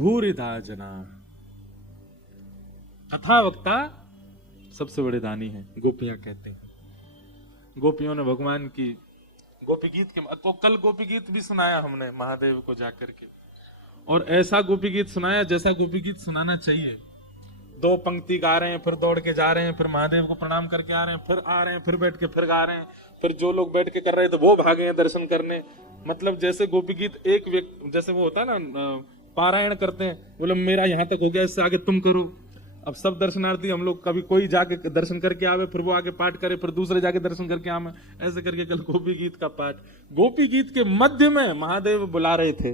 भूरिधा जना। कथा वक्ता सबसे बड़े दानी है, गोपियां कहते हैं। गोपियों ने भगवान की गोपी गीत के कल गोपी गीत भी सुनाया हमने महादेव को जाकर के, और ऐसा गोपी गीत सुनाया जैसा गोपी गीत सुनाना चाहिए। 2 पंक्ति गा रहे हैं, फिर दौड़ के जा रहे हैं, फिर महादेव को प्रणाम करके आ रहे हैं, फिर आ रहे हैं, फिर बैठ के फिर गा रहे हैं, फिर जो लोग बैठ के कर रहे थे वो भागे हैं दर्शन करने। मतलब जैसे गोपी गीत एक व्यक्ति, जैसे वो होता है ना पारायण करते हैं, बोले मेरा यहाँ तक हो गया, इससे आगे तुम करो। अब सब दर्शनार्थी हम लोग, कभी कोई जाके दर्शन करके आवे, फिर वो आगे पाठ करे, फिर दूसरे जाके दर्शन करके आवे, ऐसे करके कल गोपी गीत का पाठ। गोपी गीत के मध्य में महादेव बुला रहे थे,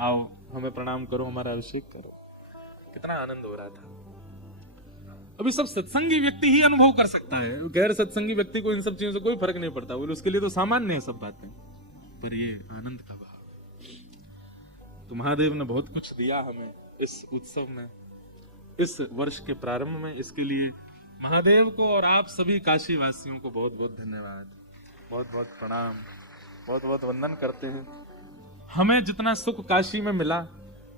आओ हमें प्रणाम करो, हमारा अभिषेक करो। कितना आनंद हो रहा था। अभी सब सत्संगी व्यक्ति ही अनुभव कर सकता है, गैर सत्संगी व्यक्ति को इन सब चीजों से कोई फर्क नहीं पड़ता, बोले उसके लिए तो सामान्य है सब बातें, पर ये आनंद का भाव है। तो महादेव ने बहुत कुछ दिया हमें इस उत्सव में, इस वर्ष के प्रारंभ में। इसके लिए महादेव को और आप सभी काशी वासियों को बहुत बहुत धन्यवाद, बहुत बहुत प्रणाम, बहुत बहुत वंदन करते हैं। हमें जितना सुख काशी में मिला,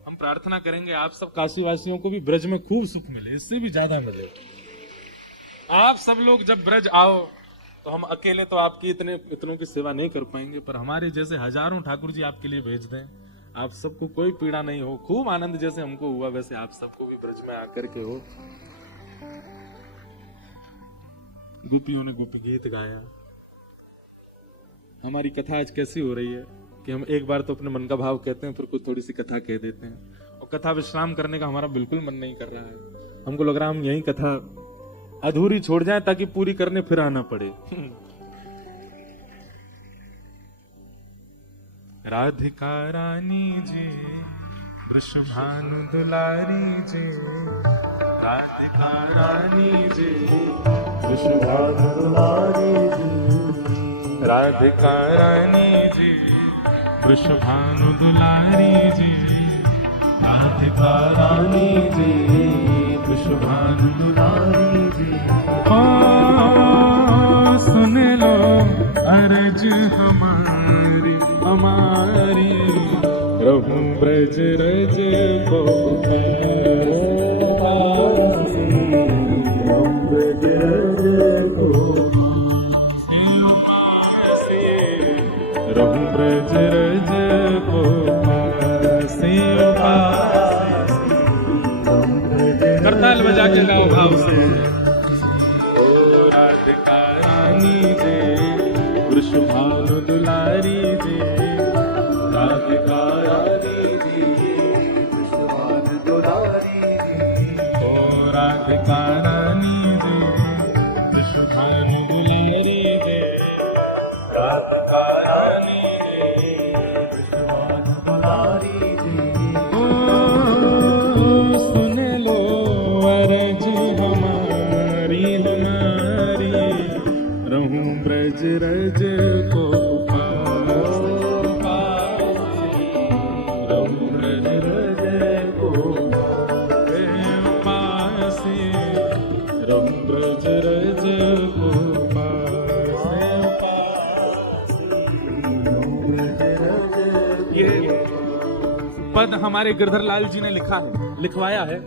हम प्रार्थना करेंगे आप सब काशी वासियों को भी ब्रज में खूब सुख मिले, इससे भी ज्यादा मिले। आप सब लोग जब ब्रज आओ तो हम अकेले तो आपकी इतनों की सेवा नहीं कर पाएंगे, पर हमारे जैसे हजारों ठाकुर जी आपके लिए भेज दें, आप सबको कोई पीड़ा नहीं हो, खूब आनंद जैसे हमको हुआ वैसे आप सबको भी ब्रज में आकर के हो। गोपियों ने गोपी गीत गाया। हमारी कथा आज कैसी हो रही है कि हम एक बार तो अपने मन का भाव कहते हैं, फिर कुछ थोड़ी सी कथा कह देते हैं, और कथा विश्राम करने का हमारा बिल्कुल मन नहीं कर रहा है। हमको लग रहा है हम यही कथा अधूरी छोड़ जाएं ताकि पूरी करने फिर आना पड़े। राधिका रानी जी, वृषभानु दुलारी जी, राधिका रानी जी, वृषभानु दुलारी जी, राधिका रानी जी, वृषभानु दुलारी जी, राधिका रानी जी, वृषभानु दुलारी जी। ओ सुन लो अर्ज हमारी हमारी, रहूं ब्रज रज को ब्रज रज को, रहूं ब्रज रज को करताल बजा के गाओ भाव से। ओ राधिका रानी जी, वृषभानु दुलारी जी, राधिका रानी जी, वृषभानु दुलारी जी। ओ राधिका रानी जी, वृषभानु दुलारी जी, राधिका रानी जी, वृषभानु दुलारी जी। ओ सुन लो अरज हमारी हमारी, रहूं ब्रज रज को पद हमारे गिरधर लाल जी ने लिखा है, लिखवाया है।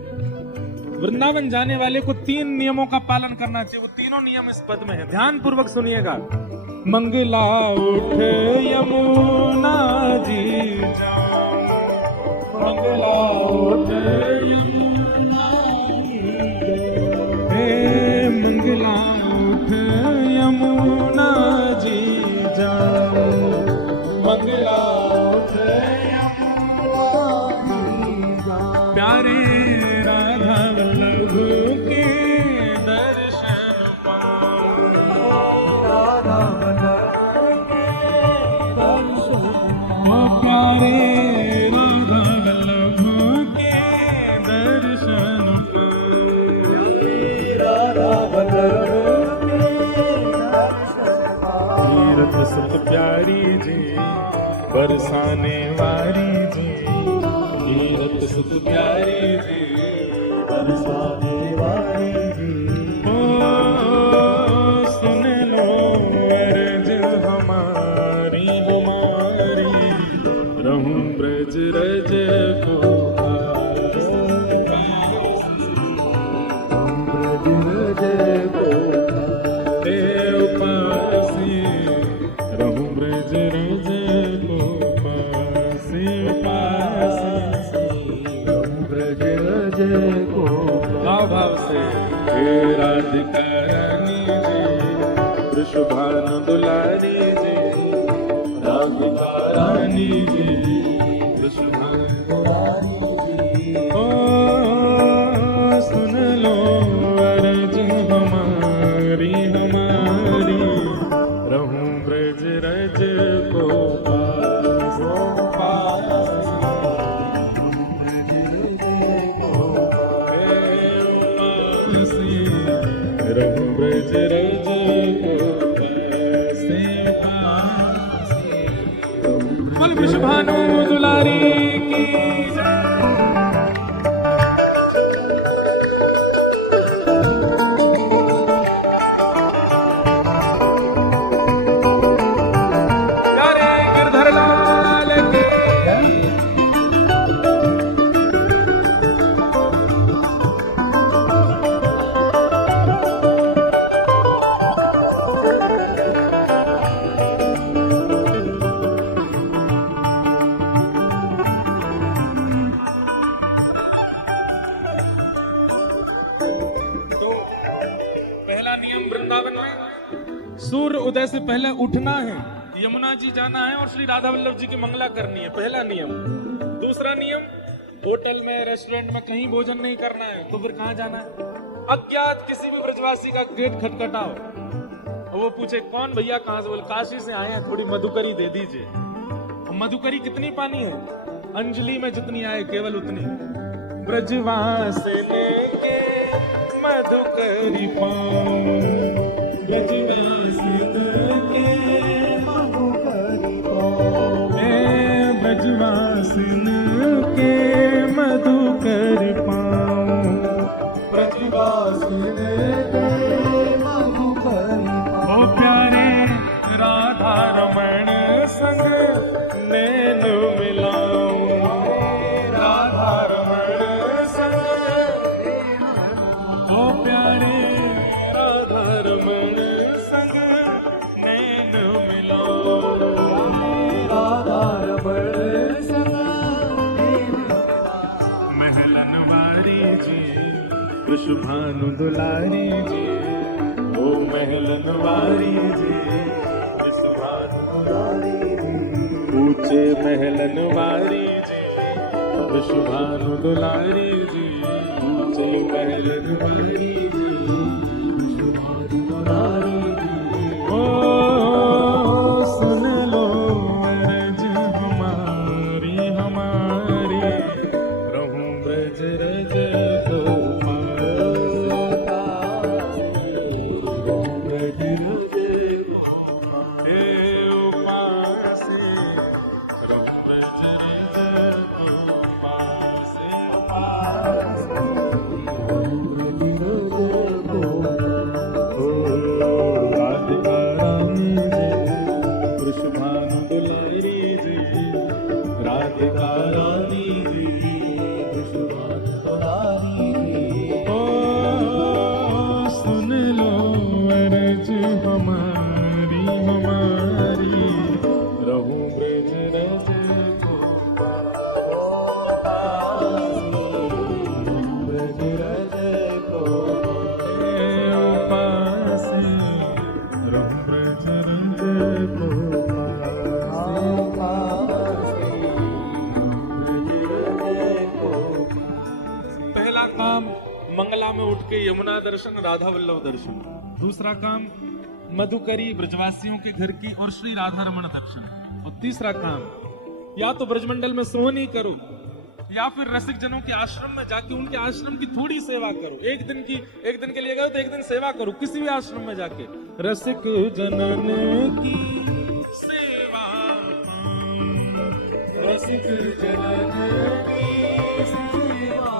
वृंदावन जाने वाले को 3 नियमों का पालन करना चाहिए, वो तीनों नियम इस पद में है, ध्यान पूर्वक सुनिएगा। मंगला उठ यमुना जी, मंगला उठ यमुना हे, मंगला उठ यमुना जी जाओ, मंगला उठ प्यारे राधा वल्लभ के दर्शन पाओ, राधा वल्लभ के दर्शन, ओ प्यारे राधा वल्लभ के दर्शन पाओ, राधा वल्लभ के दर्शन पाओ। तीरथ सुत प्यारी जी, बरसाने वाली जी, तीरथ सुत प्यारी जी, बरसाने वाली जी। ओ सुन लो अर्ज हमारी हमारी, रहूं ब्रज रज को देव पासी रहूं ब्रज रज गोपासी भाव भाव से हे राधिका रानी जी वृषभानु दुलारी जी राधिका रानी जी वृषभानु दुलारी जी ओ सुन लो अर्ज हमारी हमारी रहूं ब्रज रज रहूं ब्रज रज बोल वृषभानु दुलारी की सूर्य उदय से पहले उठना है, यमुना जी जाना है और श्री राधा वल्लभ जी की मंगला करनी है, पहला नियम। दूसरा नियम, होटल में रेस्टोरेंट में कहीं भोजन नहीं करना है, तो फिर कहाँ जाना है? अज्ञात किसी भी ब्रजवासी का गेट खटखटाओ और वो पूछे कौन भैया कहाँ से? बोले काशी से आए हैं, थोड़ी मधुकरी दे दीजिए। मधुकरी कितनी पानी है? अंजलि में जितनी आए केवल उतनी। ब्रजवास लेके मधुकरी पाऊं, ब्रजवास लेके मधुकरी पाऊं, ब्रजवास लेके मधुकरी पाऊं, ब्रजवास लेके मधुकरी पाऊं। ओ प्यारे राधा रमण संग नैनो मिलाऊं, राधा रमण संग ओ प्यारे राधा रमण संग नैनो मिलाऊं, राधा रमण संग महलन वारी जी वृषभानु दुलारी जी, ओ महलन वारी जी वृषभानु दुलारी जी, ऊंचे महलन वारी जी वृषभानु दुलारी जी, ऊंचे महलन वारी जी वृषभानु दुलारी जी। ओ सुन लो अर्ज हमारी हमारी, रहूं ब्रज रज गोपाल, ब्रज रज देव पासे, रहूं ब्रज रज गोपासे, ब्रज रज गोपाल। ओ राधिका रानी जी वृषभानु दुलारी जी, राधिका रानी जी वृषभानु दुलारी जी। ओ सुन लो अर्ज हमारी हमारी, रहूं ब्रज रज गोपाल, ब्रज रज गोपाल, रहूं ब्रज रज पहला काम मंगला में उठ के यमुना दर्शन, राधा वल्लभ दर्शन। दूसरा काम मधुकरी ब्रजवासियों के घर की और श्री राधा रमण दर्शन। और तीसरा काम या तो ब्रजमंडल में सोहन ही करो या फिर रसिक जनों के आश्रम में जाके उनके आश्रम की थोड़ी सेवा करो। एक दिन के लिए गए तो एक दिन सेवा करो किसी भी आश्रम में जाके। रसिक जनन की सेवा, रसिक जनन की सेवा,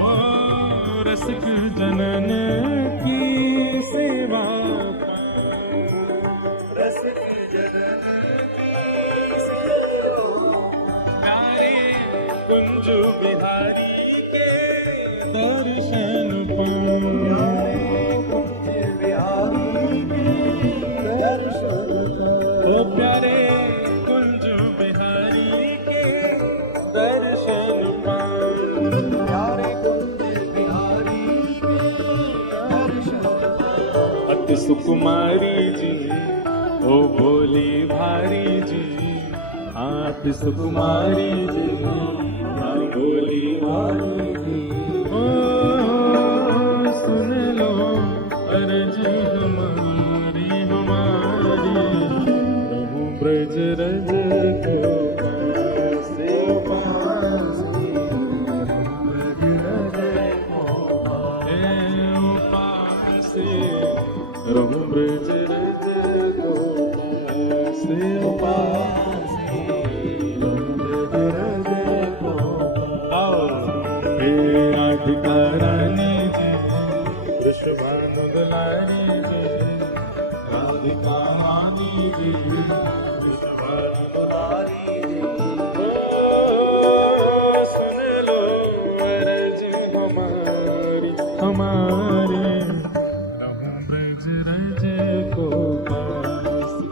ओ रसिक जनन की सेवा, रसिक जनन की सेवा, प्यारे कुंज बिहारी के दर्शन पाऊं, सुकुमारी जी, ओ भोली भारी जी, आप सुकुमारी जी, आप भोली भारी जी। ओ सुन लो अर्ज हमारी हमारी, रहूं ब्रज रज को पासे पासे, ब्रज रज को पासे, रहूं ब्रज रज को पासे पासे, रहूं ब्रज रज को पासे। हे राधिका रानी जी, वृषभानु दुलारी जी, राधिका रानी जी, वृषभानु दुलारी जी। सुन लो अर्ज हमारी हमारी, रहूं ब्रज रज को पासे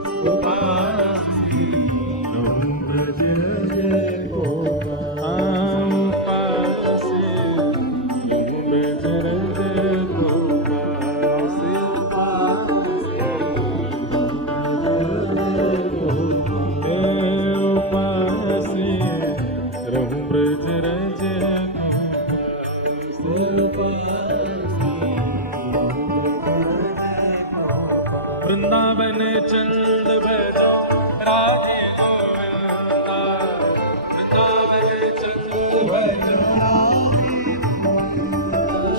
पासे, रहूं ब्रज रज को पासे, रहूं ब्रज रज को पासे पासे, पासे, रहूं ब्रज रज वृंदावन चंद भजो राधे गोविंदा, वृंदावन चंद भजो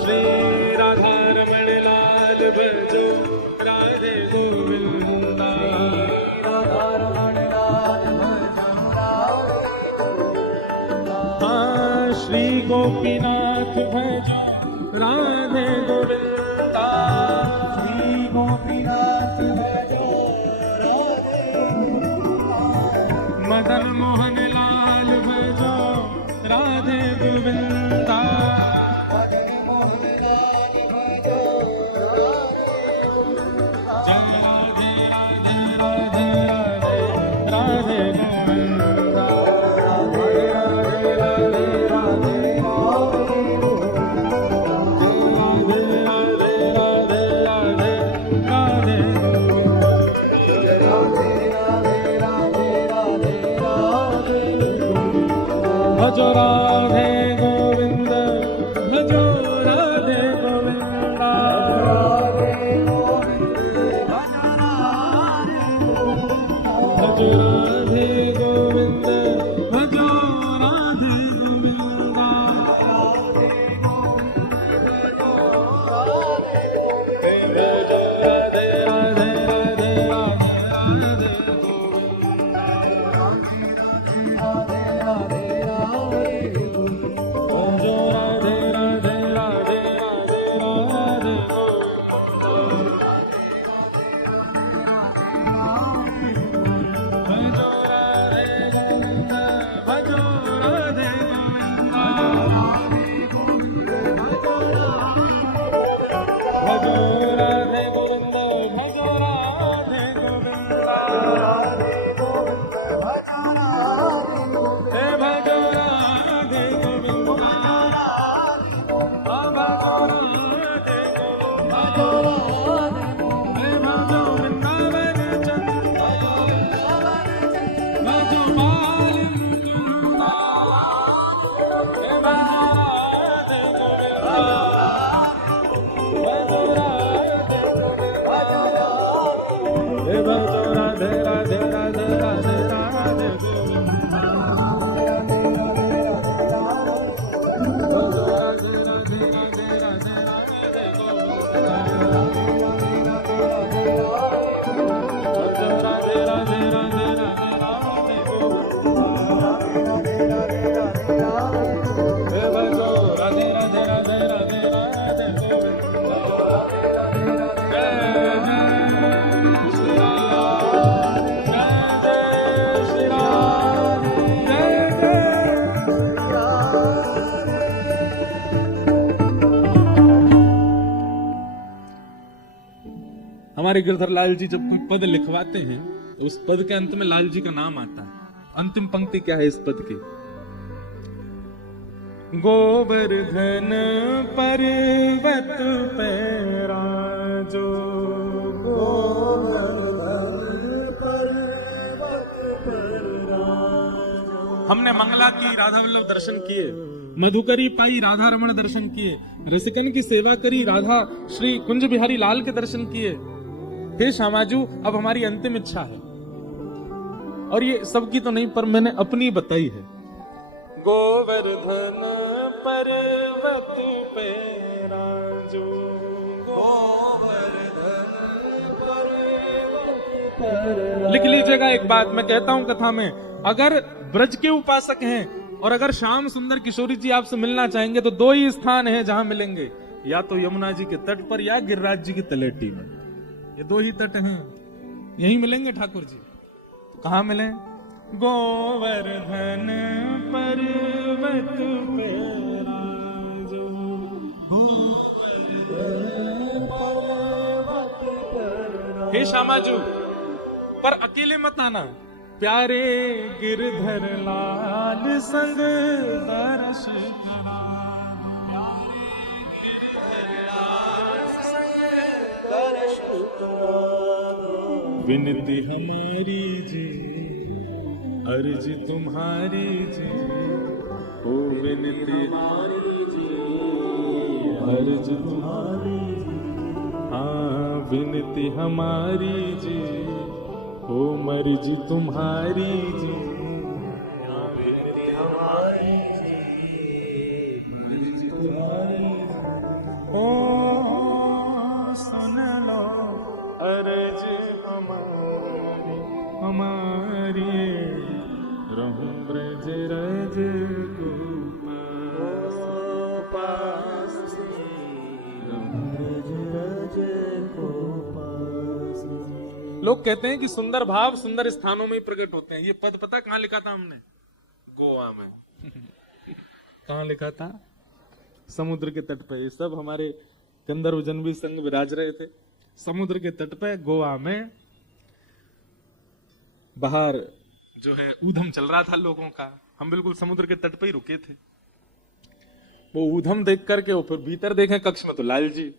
श्री राधा रमण लाल भजो राधे गोविंदा, राधा रमण लाल भजो, श्री गोपीनाथ भजो राधे गोविंदा, श्री गोपीनाथ भजो राधे गोविंदा, मदन मोहन लाल भजो राधे गोविंदा, मदन मोहन लाल भजो जय राधे राधे राधे राधे राधे गोविंदा, राधे राधे राधे राधे भजो राधे गोविंद, भजो राधे गोविंदा, भजो राधे गोविंद, भजो राधे गोविंदा, भजो राधे राधे राधे राधे हमारे गिरधर लाल जी जब कोई पद लिखवाते हैं तो उस पद के अंत में लाल जी का नाम आता है। अंतिम पंक्ति क्या है इस पद की? गोवर्धन पर्वत पे राजो हमने मंगला की, राधा वल्लभ दर्शन किए, मधुकरी पाई, राधा रमण दर्शन किए, रसिकन की सेवा करी, राधा श्री कुंज बिहारी लाल के दर्शन किए। हे श्यामाजू, अब हमारी अंतिम इच्छा है, और ये सबकी तो नहीं पर मैंने अपनी बताई है। गोवर्धन पर्वत पे राजो, लिख लीजिएगा एक बात मैं कहता हूं कथा में, अगर ब्रज के उपासक हैं और अगर श्याम सुंदर किशोरी जी आपसे मिलना चाहेंगे तो दो ही स्थान है जहां मिलेंगे, या तो यमुना जी के तट पर या गिरिराज जी की तलेटी में। ये दो ही तट हैं, यही मिलेंगे ठाकुर जी। तो कहां मिले? गोवर्धन पर्वत पे राजो, हे श्यामाजू, पर अकेले मत आना, प्यारे गिरधर लाल संग दर्श करा, विनती हमारी जी, अर्ज तुम्हारी जी, ओ विनती अर्ज तुम्हारी जी, हाँ विनती हमारी जी, ओ मर्जी तुम्हारी जी, विनती हमारी जी, मर्जी तुम्हारी जी, ओ सुन लो अर्ज हमारी, रहूं ब्रज रज लोग कहते हैं कि सुंदर भाव सुंदर स्थानों में प्रकट होते हैं। ये पद पता कहां लिखा था हमने? गोवा में। कहां लिखा था? समुद्र के तट पे। ये सब हमारे गंधर्व जनवी संग विराज रहे थे समुद्र के तट पे गोवा में। बाहर जो है ऊधम चल रहा था लोगों का, हम बिल्कुल समुद्र के तट पे ही रुके थे। वो ऊधम देख करके वो फिर भीतर देखे कक्ष में तो लाल जी।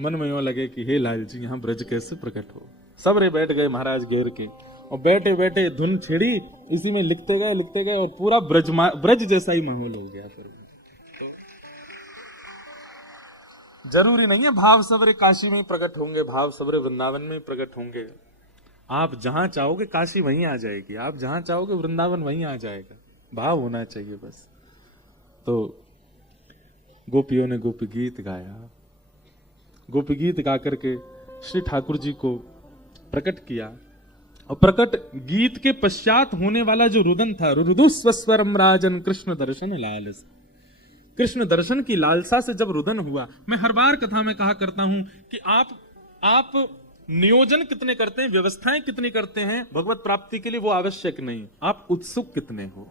मन में यूं लगे कि हे लाल जी यहाँ ब्रज कैसे प्रकट हो। सब रे बैठ गए महाराज घेर के, और बैठे बैठे धुन छिड़ी, इसी में लिखते गए और पूरा ब्रज जैसा ही माहौल हो गया। फिर तो जरूरी नहीं है भाव सबरे काशी में ही प्रकट होंगे, भाव सबरे वृंदावन में ही प्रकट होंगे। आप जहां चाहोगे काशी वहीं आ जाएगी, आप जहां चाहोगे वृंदावन वहीं आ जाएगा। भाव होना चाहिए बस। तो गोपियों ने गोपी गीत गाया, गोपी गीत गा करके श्री ठाकुर जी को प्रकट किया। और प्रकट गीत के पश्चात होने वाला जो रुदन था, रुदुस्वस्वरम राजन कृष्ण दर्शन लालसा। कृष्ण दर्शन की लालसा से जब रुदन हुआ, मैं हर बार कथा में कहा करता हूं कि आप नियोजन कितने करते हैं, व्यवस्थाएं कितनी करते हैं भगवत प्राप्ति के लिए, वो आवश्यक नहीं। आप उत्सुक कितने हो,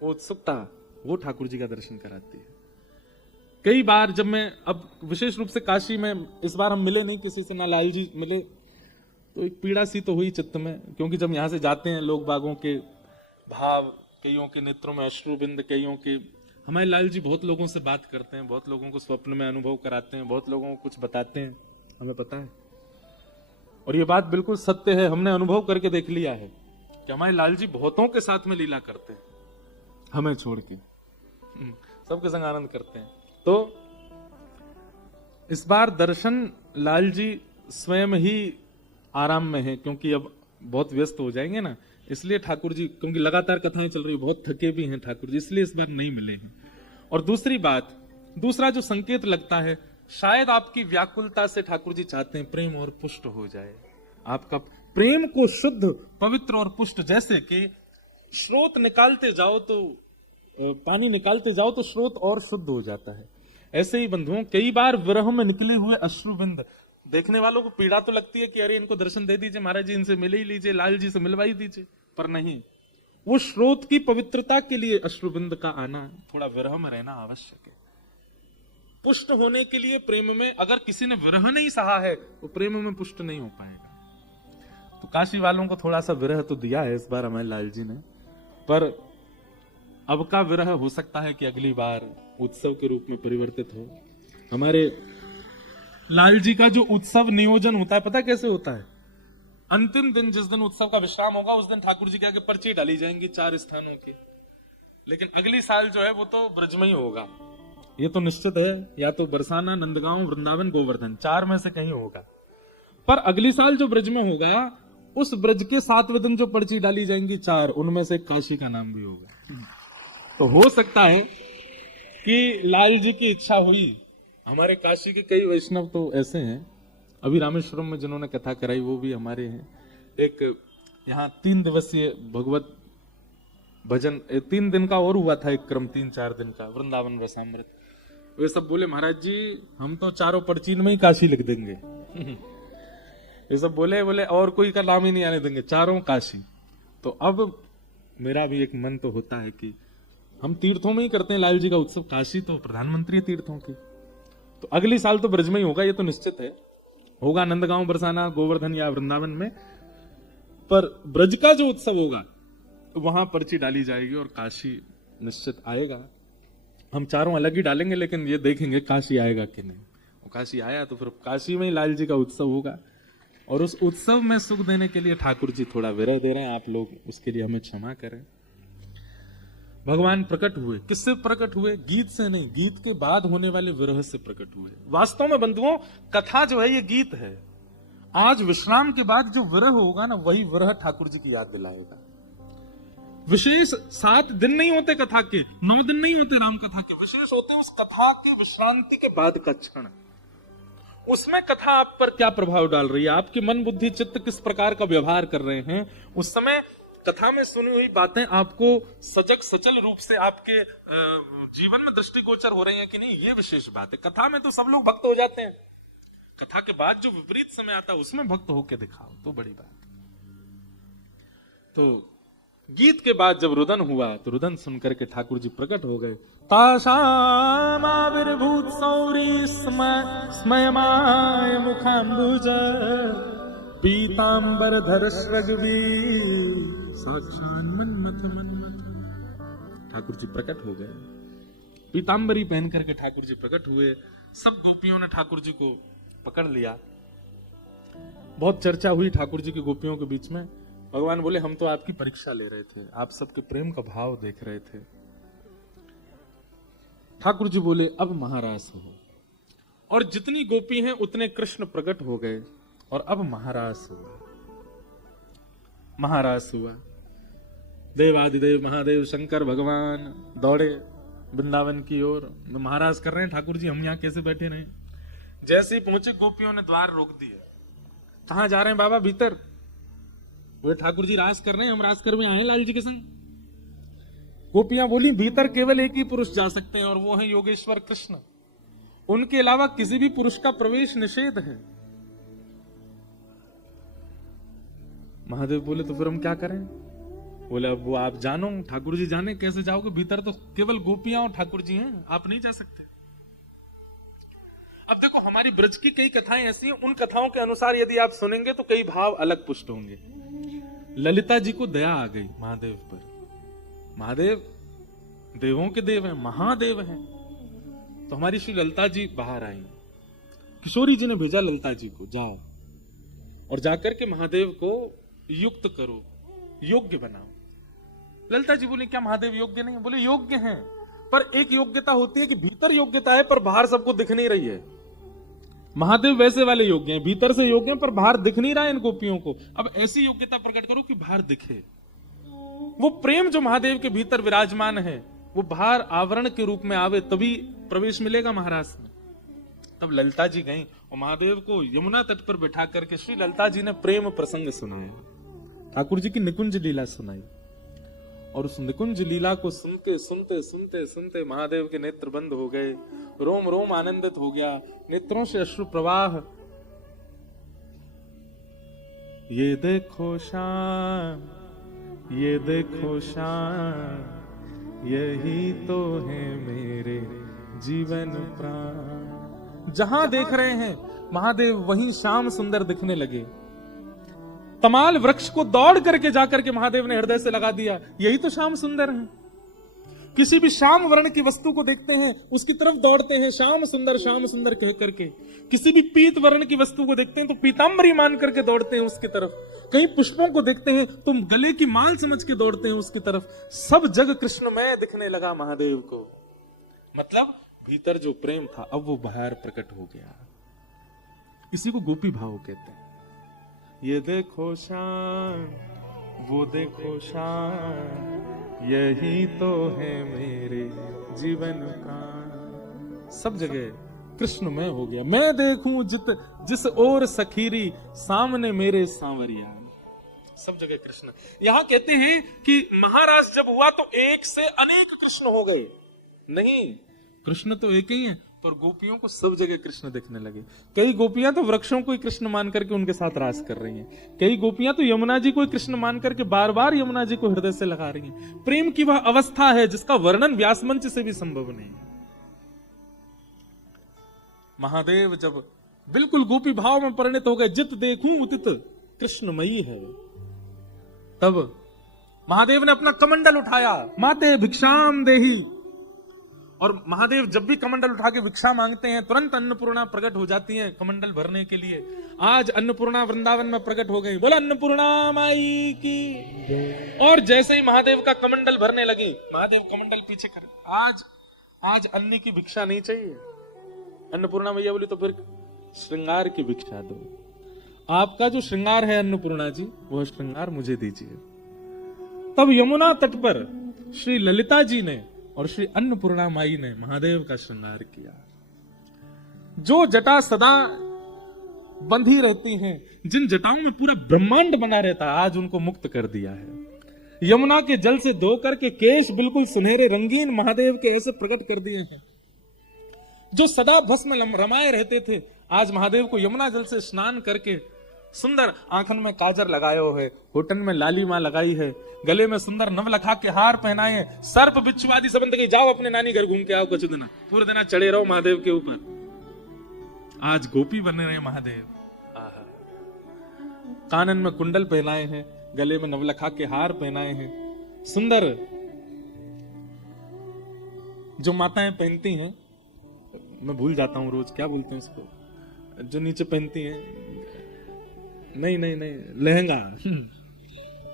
वो उत्सुकता वो ठाकुर जी का दर्शन कराती है। कई बार जब मैं, अब विशेष रूप से काशी में इस बार हम मिले नहीं किसी से, ना लाल जी मिले, तो एक पीड़ा सी तो हुई चित्त में, क्योंकि जब यहां से जाते हैं लोग बागों के भाव, कईयों के नेत्रों में अश्रुबिंद, कईयों के, हमारे लाल जी बहुत लोगों से बात करते हैं, बहुत लोगों को स्वप्न में अनुभव कराते हैं, बहुत लोगों को कुछ बताते हैं, हमें पता है। और ये बात बिल्कुल सत्य है, हमने अनुभव करके देख लिया है कि हमारे लाल जी बहुतों के साथ में लीला करते हैं, हमें छोड़ के सबके संग आनंद करते हैं। तो इस बार दर्शन लाल जी स्वयं ही आराम में है, क्योंकि अब बहुत व्यस्त हो जाएंगे ना, इसलिए ठाकुर जी, क्योंकि लगातार कथाएं चल रही, बहुत थके भी हैं ठाकुर जी, इसलिए इस बार नहीं मिले हैं। और दूसरी बात, दूसरा जो संकेत लगता है, शायद आपकी व्याकुलता से ठाकुर जी चाहते हैं प्रेम और पुष्ट हो जाए, आपका प्रेम को शुद्ध, पवित्र और पुष्ट। जैसे कि स्रोत निकालते जाओ तो पानी निकालते जाओ तो स्रोत और शुद्ध हो जाता है, ऐसे ही बंधुओं कई बार विरह में निकले हुए अश्रुबिंद देखने वालों को पीड़ा तो लगती है कि अरे इनको दर्शन दे दीजिए, महाराज जी इनसे मिल ही लीजिए, लाल जी से मिलवा ही दीजिए, पर नहीं, वो स्रोत की पवित्रता के लिए अश्रुबिंद का आना, थोड़ा विरह में रहना आवश्यक है। पुष्ट होने के लिए प्रेम में, अगर किसी ने विरह नहीं सहा है तो प्रेम में पुष्ट नहीं हो पाएगा। तो काशी वालों को थोड़ा सा विरह तो दिया है इस बार हमारे लाल जी ने, पर अब का विरह हो सकता है कि अगली बार उत्सव के रूप में परिवर्तित हो। हमारे लाल जी का जो उत्सव नियोजन होता है, पता कैसे होता है? अंतिम दिन जिस दिन उत्सव का विश्राम होगा उस दिन ठाकुर जी के आगे पर्ची डाली जाएंगी 4 स्थानों की। लेकिन अगली साल जो है वो तो ब्रज में ही होगा, ये तो निश्चित है। या तो बरसाना, नंदगांव, वृंदावन, गोवर्धन, 4 में से कहीं होगा। पर अगली साल जो ब्रज में होगा उस ब्रज के 7वें दिन जो पर्ची डाली जाएंगी 4, उनमें से काशी का नाम भी होगा। तो हो सकता है कि लाल जी की इच्छा हुई। हमारे काशी के कई वैष्णव तो ऐसे हैं, अभी रामेश्वरम में जिन्होंने कथा कराई वो भी हमारे हैं। एक यहाँ 3 दिवसीय भगवत भजन 3 दिन का और हुआ था, एक क्रम 3-4 दिन का, वृंदावन रसामृत। वे सब बोले महाराज जी हम तो 4 पर्चीन में ही काशी लिख देंगे। ये सब बोले और कोई का नाम ही नहीं आने देंगे, 4 काशी। तो अब मेरा भी एक मन तो होता है कि हम तीर्थों में ही करते हैं लाल जी का उत्सव, काशी तो प्रधानमंत्री तीर्थों की। तो अगली साल तो ब्रज में ही होगा, ये तो निश्चित है, होगा नंदगांव, बरसाना, गोवर्धन या वृंदावन में। पर ब्रज का जो उत्सव होगा वहां पर्ची डाली जाएगी और काशी निश्चित आएगा। हम 4 अलग ही डालेंगे, लेकिन ये देखेंगे काशी आएगा कि नहीं। और काशी आया तो फिर काशी में ही लाल जी का उत्सव होगा। और उस उत्सव में सुख देने के लिए ठाकुर जी थोड़ा विरह दे रहे हैं, आप लोग उसके लिए हमें क्षमा करें। भगवान प्रकट हुए, किससे प्रकट हुए? गीत से नहीं, गीत के बाद होने वाले विरह से प्रकट हुए। वास्तव में बंधुओं कथा जो है ये गीत है। आज विश्राम के बाद जो विरह होगा ना, वही विरह ठाकुर जी की याद दिलाएगा। विशेष 7 दिन नहीं होते कथा के, 9 दिन नहीं होते राम कथा के, विशेष होते उस कथा के विश्रांति के बाद का क्षण। उसमें कथा आप पर क्या प्रभाव डाल रही है, आपकी मन बुद्धि चित्त किस प्रकार का व्यवहार कर रहे हैं, उस समय कथा में सुनी हुई बातें आपको सजग सचल रूप से आपके जीवन में दृष्टिगोचर हो रही हैं कि नहीं, ये विशेष बात है। कथा में तो सब लोग भक्त हो जाते हैं, कथा के बाद जो विपरीत समय आता है उसमें भक्त होके दिखाओ तो बड़ी बात। तो गीत के बाद जब रुदन हुआ तो रुदन सुनकर के ठाकुर जी प्रकट हो गए। ताशामाविर्भूत सौरी स्मयमाय मुखाम्बुज पीतांबर धर रघुवीर साक्षान मन्मथ। ठाकुर जी प्रकट हो गए, पीतांबरी पहन करके ठाकुर जी प्रकट हुए। सब गोपियों ने ठाकुर जी को पकड़ लिया। बहुत चर्चा हुई ठाकुर जी की गोपियों के बीच में। भगवान बोले हम तो आपकी परीक्षा ले रहे थे, आप सबके प्रेम का भाव देख रहे थे। ठाकुर जी बोले अब महारास हो। और जितनी गोपी हैं उतने कृष्ण प्रकट हो गए और अब महारास हुआ। महारास हुआ, देवादिदेव महादेव शंकर भगवान दौड़े वृंदावन की ओर, महाराज कर रहे हैं ठाकुर जी हम यहाँ कैसे बैठे रहे। जैसे ही पहुंचे गोपियों ने द्वार रोक दिया। कहां जा रहे हैं बाबा? भीतर। बोले ठाकुर जी रास कर रहे हैं, हम रास कर में आए लाल जी के संग। गोपियां बोली भीतर केवल एक ही पुरुष जा सकते हैं और वो है योगेश्वर कृष्ण, उनके अलावा किसी भी पुरुष का प्रवेश निषेध है। महादेव बोले तो फिर हम क्या करें? बोले अब वो आप जानो, ठाकुर जी जाने, कैसे जाओगे? भीतर तो केवल गोपियां और ठाकुर जी हैं, आप नहीं जा सकते। अब देखो हमारी ब्रज की कई कथाएं ऐसी हैं, उन कथाओं के अनुसार यदि आप सुनेंगे तो कई भाव अलग पुष्ट होंगे। ललिता जी को दया आ गई महादेव पर। महादेव देवों के देव हैं, महादेव हैं। तो हमारी श्री ललिता जी बाहर आई। किशोरी जी ने भेजा ललिता जी को, जाओ और जाकर के महादेव को युक्त करो, योग्य बनाओ। ललिता जी बोली क्या महादेव योग्य नहीं? बोले योग्य हैं, पर एक योग्यता होती है कि भीतर योग्यता है पर बाहर सबको दिख नहीं रही है। महादेव वैसे वाले योग्य हैं, भीतर से योग्य हैं पर बाहर दिख नहीं रहा है इन गोपियों को। अब ऐसी योग्यता प्रकट करो कि बाहर दिखे। वो प्रेम जो महादेव के भीतर विराजमान है वो बाहर आवरण के रूप में आवे, तभी प्रवेश मिलेगा महाराज में। तब ललिता जी गई और महादेव को यमुना तट पर बिठा करके श्री ललिता जी ने प्रेम प्रसंग सुनाया, ठाकुर जी की निकुंज लीला सुनाई। और उस निकुंज लीला को सुनते सुनते सुनते सुनते महादेव के नेत्र बंद हो गए, रोम रोम आनंदित हो गया, नेत्रों से अश्रु प्रवाह। ये देखो शाम, ये देखो शाम, यही तो है मेरे जीवन प्राण। जहां देख रहे हैं महादेव वहीं श्याम सुंदर दिखने लगे। तमाल वृक्ष को दौड़ करके जाकर के महादेव ने हृदय से लगा दिया, यही तो श्याम सुंदर है। किसी भी श्याम वर्ण की वस्तु को देखते हैं उसकी तरफ दौड़ते हैं, श्याम सुंदर कह करके। किसी भी पीत वर्ण की वस्तु को देखते हैं तो पीतांबरी मान करके दौड़ते हैं उसकी तरफ। कई पुष्पों को देखते हैं तो गले की माल समझ के दौड़ते हैं उसकी तरफ। सब जग कृष्णमय दिखने लगा महादेव को। मतलब भीतर जो प्रेम था अब वो बाहर प्रकट हो गया। इसी को गोपी भाव कहते हैं। ये देखो शान, वो देखो शान, यही तो है मेरे जीवन का। सब जगह कृष्णमय हो गया। मैं देखूं जिस ओर सखीरी, सामने मेरे सांवरिया। सब जगह कृष्ण। यहां कहते हैं कि महाराज जब हुआ तो एक से अनेक कृष्ण हो गए। नहीं, कृष्ण तो एक ही है, पर गोपियों को सब जगह कृष्ण दिखने लगे। कई गोपियां तो वृक्षों को ही कृष्ण मान करके उनके साथ रास कर रही हैं। कई गोपियां तो यमुना जी को ही कृष्ण मान करके बार बार यमुना जी को हृदय से लगा रही हैं। प्रेम की वह अवस्था है जिसका वर्णन व्यास मंच से भी संभव नहीं है। महादेव जब बिल्कुल गोपी भाव में परिणत हो गए, जित देखूं उतित कृष्णमयी है, तब महादेव ने अपना कमंडल उठाया, माते भिक्षाम देही। और महादेव जब भी कमंडल उठा के भिक्षा मांगते हैं तुरंत अन्नपूर्णा प्रकट हो जाती हैं कमंडल भरने के लिए। आज अन्नपूर्णा वृंदावन में प्रकट हो गई। बोला अन्नपूर्णा माई की। और जैसे ही महादेव का कमंडल भरने लगी, महादेव कमंडल पीछे कर, आज अन्न की भिक्षा नहीं चाहिए। अन्नपूर्णा मैया बोली तो फिर श्रृंगार की भिक्षा दो। आपका जो श्रृंगार है अन्नपूर्णा जी, वह श्रृंगार मुझे दीजिए। तब यमुना तट पर श्री ललिता जी ने और श्री अन्नपूर्णा माई ने महादेव का श्रृंगार किया। जो जटा सदा बंधी रहती हैं, जिन जटाओं में पूरा ब्रह्मांड बना रहता, आज उनको मुक्त कर दिया है। यमुना के जल से धो करके केश बिल्कुल सुनहरे रंगीन महादेव के ऐसे प्रकट कर दिए हैं। जो सदा भस्म रमाए रहते थे, आज महादेव को यमुना जल से स्नान करके सुंदर आंखन में काजर लगायो है, होठन में लालीमा लगाई है, गले में सुंदर नवलखा के हार पहनाए हैं, सर्प बिच्छू आदि सबंध के जाओ अपने नानी घर घूम के आओ कुछ दिन, पूरे दिन चढ़े रहो महादेव के ऊपर। आज गोपी बने रहे महादेव। कानन में कुंडल पहनाए हैं, गले में नवलखा के हार पहनाए हैं। सुंदर जो माताएं पहनती हैं, मैं भूल जाता हूं रोज क्या बोलते हैं इसको, जो नीचे पहनती हैं, नहीं लहंगा।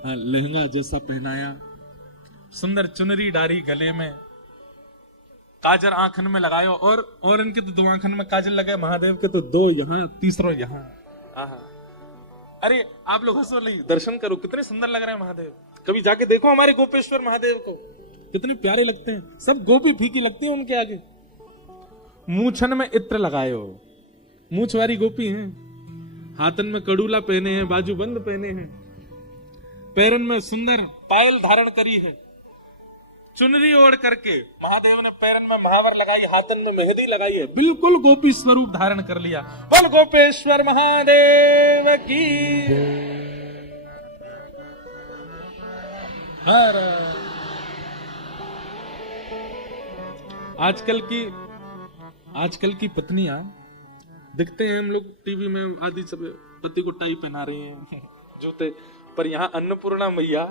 हाँ, लहंगा जैसा पहनाया, सुंदर चुनरी डारी गले में, काजर आंखन में लगायो। और इनके तो दो आंखन में काजल लगे, महादेव के तो दो यहाँ, तीसरो यहाँ। अरे आप लोग हंसो नहीं, दर्शन करो, कितने सुंदर लग रहे हैं महादेव। कभी जाके देखो हमारे गोपेश्वर महादेव को, कितने प्यारे लगते हैं। सब गोपी फीकी लगती है उनके आगे। मूछन में इत्र लगायो, मूछ वाली गोपी हैं। हाथन में कड़ूला पहने हैं, बाजूबंद पहने हैं, पैरन में सुंदर पायल धारण करी है, चुनरी ओढ़ करके महादेव ने पैरन में महावर लगाई, हाथन में मेहंदी लगाई है, बिल्कुल गोपी स्वरूप धारण कर लिया। बोल गोपेश्वर महादेव की हर। आजकल की पत्नियां दिखते हैं, हम लोग टीवी में आदि सब पति को टाई पहना रहे हैं, जूते, पर यहाँ अन्नपूर्णा मैया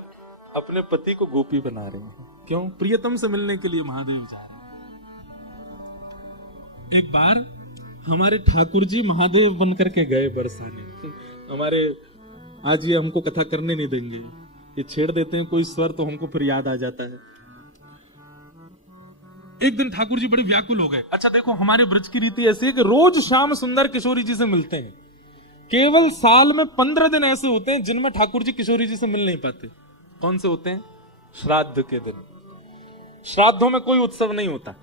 अपने पति को गोपी बना रहे हैं। क्यों? प्रियतम से मिलने के लिए महादेव जा रहे हैं। एक बार हमारे ठाकुर जी महादेव बन करके गए बरसाने। हमारे आज ये हमको कथा करने नहीं देंगे, ये छेड़ देते हैं कोई स्वर तो हमको फिर याद आ जाता है। एक दिन ठाकुर जी बड़े व्याकुल हो गए। अच्छा देखो, हमारे ब्रज की रीति ऐसी है कि रोज शाम सुंदर किशोरी जी से मिलते हैं। केवल साल में 15 दिन ऐसे होते हैं जिनमें ठाकुर जी किशोरी जी से मिल नहीं पाते। कौन से होते हैं? श्राद्ध के दिन। श्राद्धों में कोई उत्सव नहीं होता।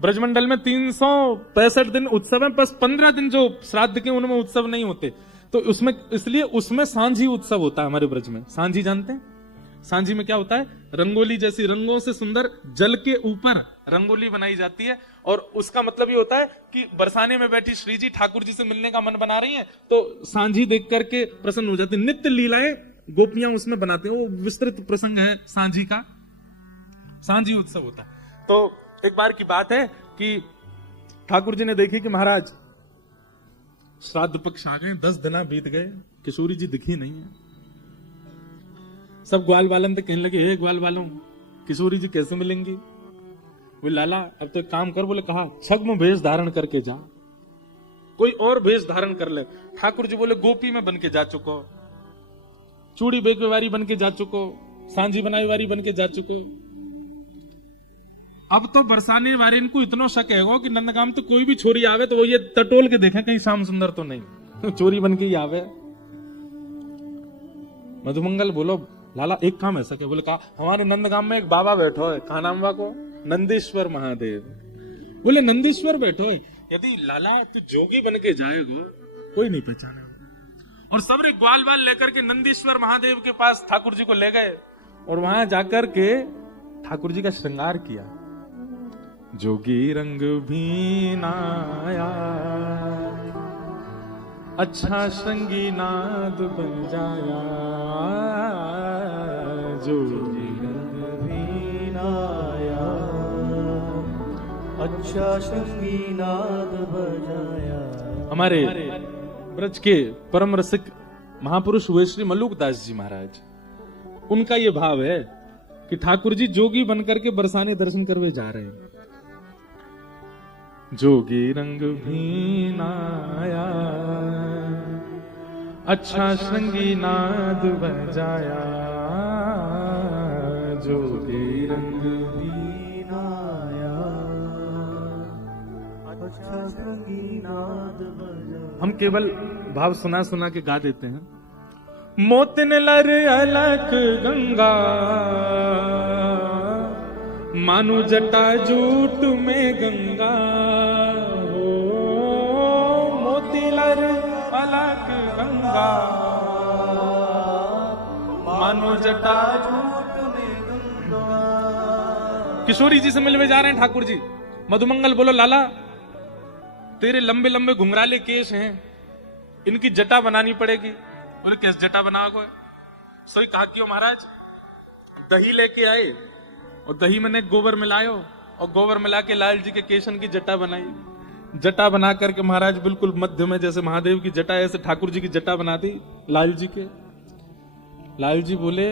ब्रजमंडल में 365 दिन उत्सव है, बस 15 दिन जो श्राद्ध के उनमें उत्सव नहीं होते। तो उसमें सांझी उत्सव होता है हमारे ब्रज में। सांझी जानते हैं? सांझी में क्या होता है? रंगोली जैसी रंगों से सुंदर जल के ऊपर रंगोली बनाई जाती है, और उसका मतलब ये होता है कि बरसाने में बैठी श्री जी ठाकुर जी से मिलने का मन बना रही हैं, तो सांझी देख करके प्रसन्न हो जाती है। नित्य लीलाएं गोपियां उसमें बनाते हैं, वो विस्तृत प्रसंग है सांझी का। सांझी उत्सव होता है। तो एक बार की बात है कि ठाकुर जी ने देखी कि महाराज श्राद्ध पक्ष आ गए, 10 दिन बीत गए, किशोरी जी दिखी नहीं है। सब ग्वाल वालन तो कहने लगे, हे ग्वाल वालों, किशोरी जी कैसे मिलेंगी? बोले लाला अब तो एक काम कर, बोले कहा छद्म भेष धारण करके जा, कोई और भेष धारण कर ले। ठाकुर जी बोले गोपी में बन के जा चुको, चूड़ी बेकवारी बन के जा चुको, सांझी बनाई वारी बन के जा चुको। अब तो बरसाने वाले इनको इतना शक है कि नंदगाम तो कोई भी छोरी आवे तो वो ये टटोल के देखे कहीं श्याम सुंदर तो नहीं, चोरी बन के ही आवे। मधुमंगल बोलो लाला एक काम ऐसा क्या? बोले कहा हमारे नंदगाम में एक बाबा बैठो है, कहा नाम को? नंदीश्वर महादेव। बोले नंदीश्वर बैठो है, यदि लाला तू जोगी बन के जाएगा कोई नहीं पहचाने। और सब रे ग्वाल बाल लेकर के नंदीश्वर महादेव के पास ठाकुर जी को ले गए और वहां जाकर के ठाकुर जी का श्रृंगार किया। जोगी रंग भी नाया, अच्छा श्रृंगी नाद बन जाया, जोगी रंग भी नाया, अच्छा श्रृंगी नाद बजाया। हमारे ब्रज के परम रसिक महापुरुष हुए श्री मल्लुकदास जी महाराज, उनका ये भाव है कि ठाकुर जी जोगी बनकर के बरसाने दर्शन करवे जा रहे हैं। जोगी रंग भी नाया, अच्छा श्रृंगी नाद बजाया, जोगी रंग भी नाया, अच्छा श्रृंगी नाद बजाया। हम केवल भाव सुना सुना के गा देते हैं। मोतिन लर अलख गंगा, मानु जटा जूट में गंगा हो, मोतीलर अलख गंगा, मानु जटा जूट में गंगा। किशोरी जी से मिलने जा रहे हैं ठाकुर जी। मधुमंगल बोलो लाला तेरे लंबे लंबे घुंघराले केश हैं, इनकी जटा बनानी पड़ेगी। बोले कैसे जटा बनाओगे? सोई कहा क्यों महाराज? दही लेके आए और दही मैंने गोबर मिलायो और गोबर मिला के लाल जी के केशन की जटा बनाई। जटा बना करके महाराज बिल्कुल मध्य में जैसे महादेव की जटा ऐसे ठाकुर जी की जटा बना दी लाल जी के। लाल जी बोले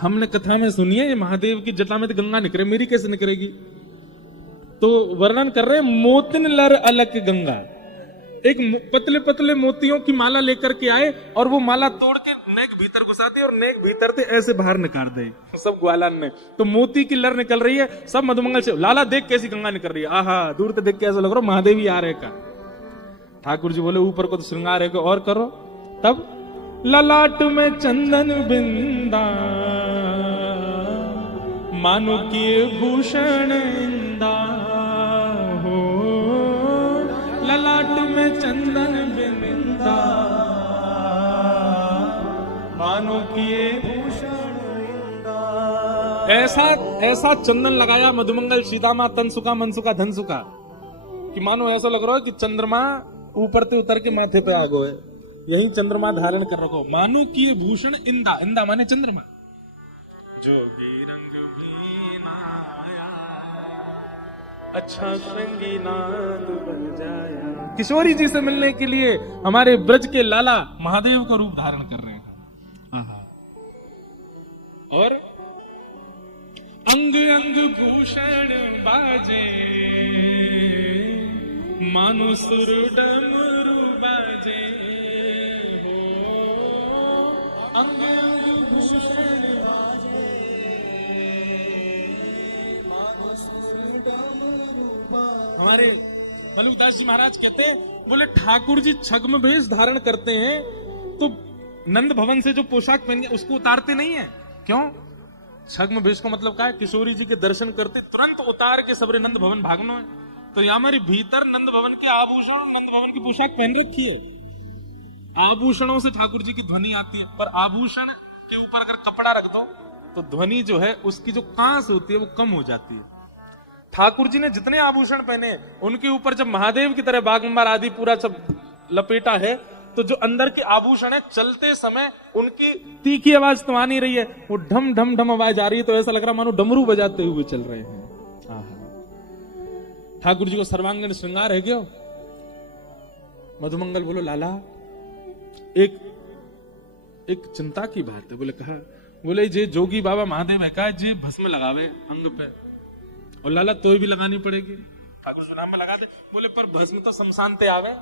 हमने कथा में सुनी है ये महादेव की जटा में तो गंगा निकले, मेरी कैसे निकलेगी? तो वर्णन कर रहे मोतिन लर अलक गंगा, एक पतले पतले मोतियों की माला लेकर के आए और वो माला तोड़ के नेक भीतर घुसा दी और नेक भीतर से ऐसे बाहर निकाल दे सब ग्वालन ने। तो मोती की लर निकल रही है। सब मधुमंगल से लाला देख कैसी गंगा निकल रही है, आहा दूर से देख के ऐसा लग रहा महादेवी आ रहे का। ठाकुर जी बोले ऊपर को तो श्रृंगार है और करो। तब ललाट में चंदन बिंदा, मानो किए भूषण इंदा हो, ललाट में चंदन बिंदा, मानो किए भूषण इंदा। ऐसा ऐसा चंदन लगाया मधुमंगल सीतामा तनसुका मनसुका धनसुका कि मानो ऐसा लग रहा है कि चंद्रमा ऊपर से उतर के माथे पे आ गए, यही चंद्रमा धारण कर रखो। मानो किए भूषण इंदा, इंदा माने चंद्रमा। जोगी रंग भी नाया, अच्छा श्रृंगी नाद बन जाया। किशोरी जी से मिलने के लिए हमारे ब्रज के लाला महादेव का रूप धारण कर रहे हैं। और अंग अंग भूषण बाजे, मानो सुर डमरू बाजे हो, अंग अंग भूषण बाजे, मानो सुर डमरू बाजे। हमारे मल्लुकदास जी महाराज कहते हैं, बोले ठाकुर जी छद्म भेष धारण करते हैं तो नंद भवन से जो पोशाक पहनी है उसको उतारते नहीं है। क्यों? छद्म भेष का मतलब क्या है? किशोरी जी के दर्शन करते तुरंत उतार के सबरे नंद भवन भागनो है। तो यहाँ हमारी भीतर नंद भवन के आभूषण और नंद भवन की पोशाक पहन रखी है। आभूषणों से ठाकुर जी की ध्वनि आती है, पर आभूषण के ऊपर अगर कपड़ा रख दो तो ध्वनि जो है उसकी जो कांस होती है वो कम हो जाती है। ठाकुर जी ने जितने आभूषण पहने उनके ऊपर जब महादेव की तरह बागंबर आदि पूरा सब लपेटा है, तो जो अंदर के आभूषण है चलते समय उनकी तीखी आवाज तो आ नहीं रही है, वो ढम ढम ढम आवाज आ रही है, तो ऐसा लग रहा मानो डमरू बजाते हुए चल रहे हैं। ठाकुर जी को सर्वांगीण श्रृंगार है क्या? मधुमंगल बोलो लाला एक चिंता की बात है। बोले कहा? बोले जे जोगी बाबा महादेव है का जे भस्म लगावे अंग पे, और लाला तो भी लगानी पड़ेगी। ठाकुर जी नाम में लगा दे। बोले पर भस्म तो शमशान ते आवे।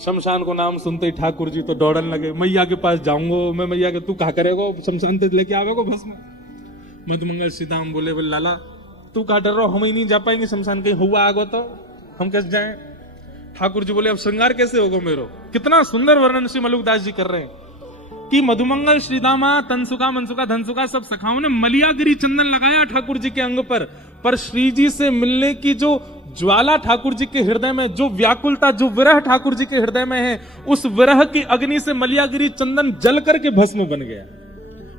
शमशान को नाम सुनते ही ठाकुर जी तो दौड़न लगे, मैया के पास जाऊंगा मैं। मैया के तू कहा करेगो, शमशान ते लेके आवेगो भस्म। मधुमंगल सीताराम बोले बोले लाला तू कहा डर रहा, हम ही नहीं जा पाएंगे शमशान, कहीं हुआ आगो तो हम कैसे जाएं। ठाकुर जी बोले अब श्रृंगार कैसे होगा मेरो। कितना सुंदर वर्णन श्री मलुकदास जी कर रहे हैं कि मधुमंगल श्रीदामा तनसुका मनसुका धनसुका सब सखाओं ने मलियागिरी चंदन लगाया ठाकुर जी के अंग पर श्री जी से मिलने की जो ज्वाला ठाकुर जी के हृदय में, जो व्याकुलता, जो विरह ठाकुर जी के हृदय में है, उस विरह की अग्नि से मलियागिरी चंदन जल करके भस्म बन गया।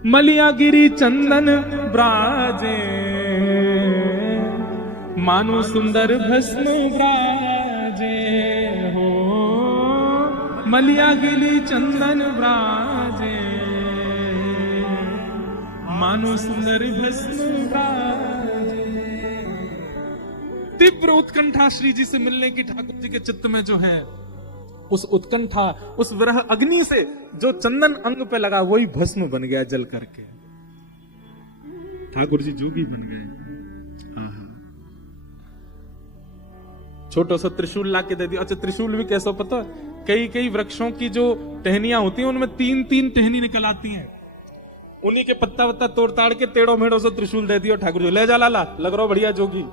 मलियागिरी चंदन ब्राजे मानो सुंदर भस्म ब्राजे हो, मलियागिरी चंदन ब्राजे मानो सुंदर भस्म ब्राजे। तीव्र उत्कंठा श्री जी से मिलने की ठाकुर जी के चित्त में जो है, उस उत्कंठा, उस विरह अग्नि से जो चंदन अंग पे लगा वही भस्म बन गया जल करके। ठाकुर जी जोगी बन गए। छोटा सा त्रिशूल ला के दे दिया। अच्छा त्रिशूल भी कैसा पता, कई कई वृक्षों की जो टहनियां होती हैं उनमें 3-3 टहनी निकल आती हैं, उन्हीं के पत्ता वत्ता तोड़ ताड़ के टेढ़ो मेढ़ो से त्रिशूल दे दिया। ठाकुर जी ले जा लाला, लग रहा बढ़िया जोगी।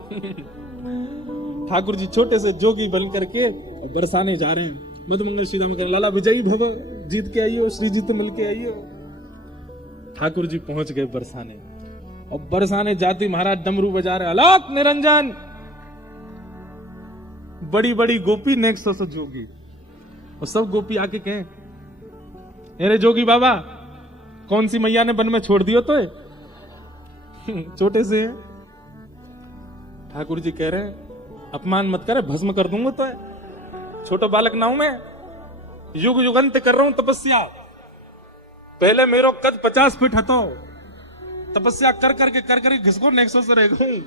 ठाकुर जी छोटे से जोगी बन करके बरसाने जा रहे हैं। मधुमंगल सीताराम कह लाला विजयी भव, जीत के आइयो, श्री जी तो मिल के आइयो। ठाकुर जी पहुंच गए बरसाने, और बरसाने जाते महाराज डमरू बजा रहे, अलोक निरंजन। बड़ी बड़ी गोपी नेक्स्ट से जोगी, और सब गोपी आके कहें अरे जोगी बाबा कौन सी मैया ने वन में छोड़ दियो तो छोटे से हैं। ठाकुर जी कह रहे हैं अपमान मत करे, भस्म कर दूंगा तो है। छोटा बालक ना हूं मैं, युग युगंत कर रहा हूं तपस्या। पहले मेरो कद 50 फीट हतो, तपस्या कर करके घिसको नेक्सो से रह गई।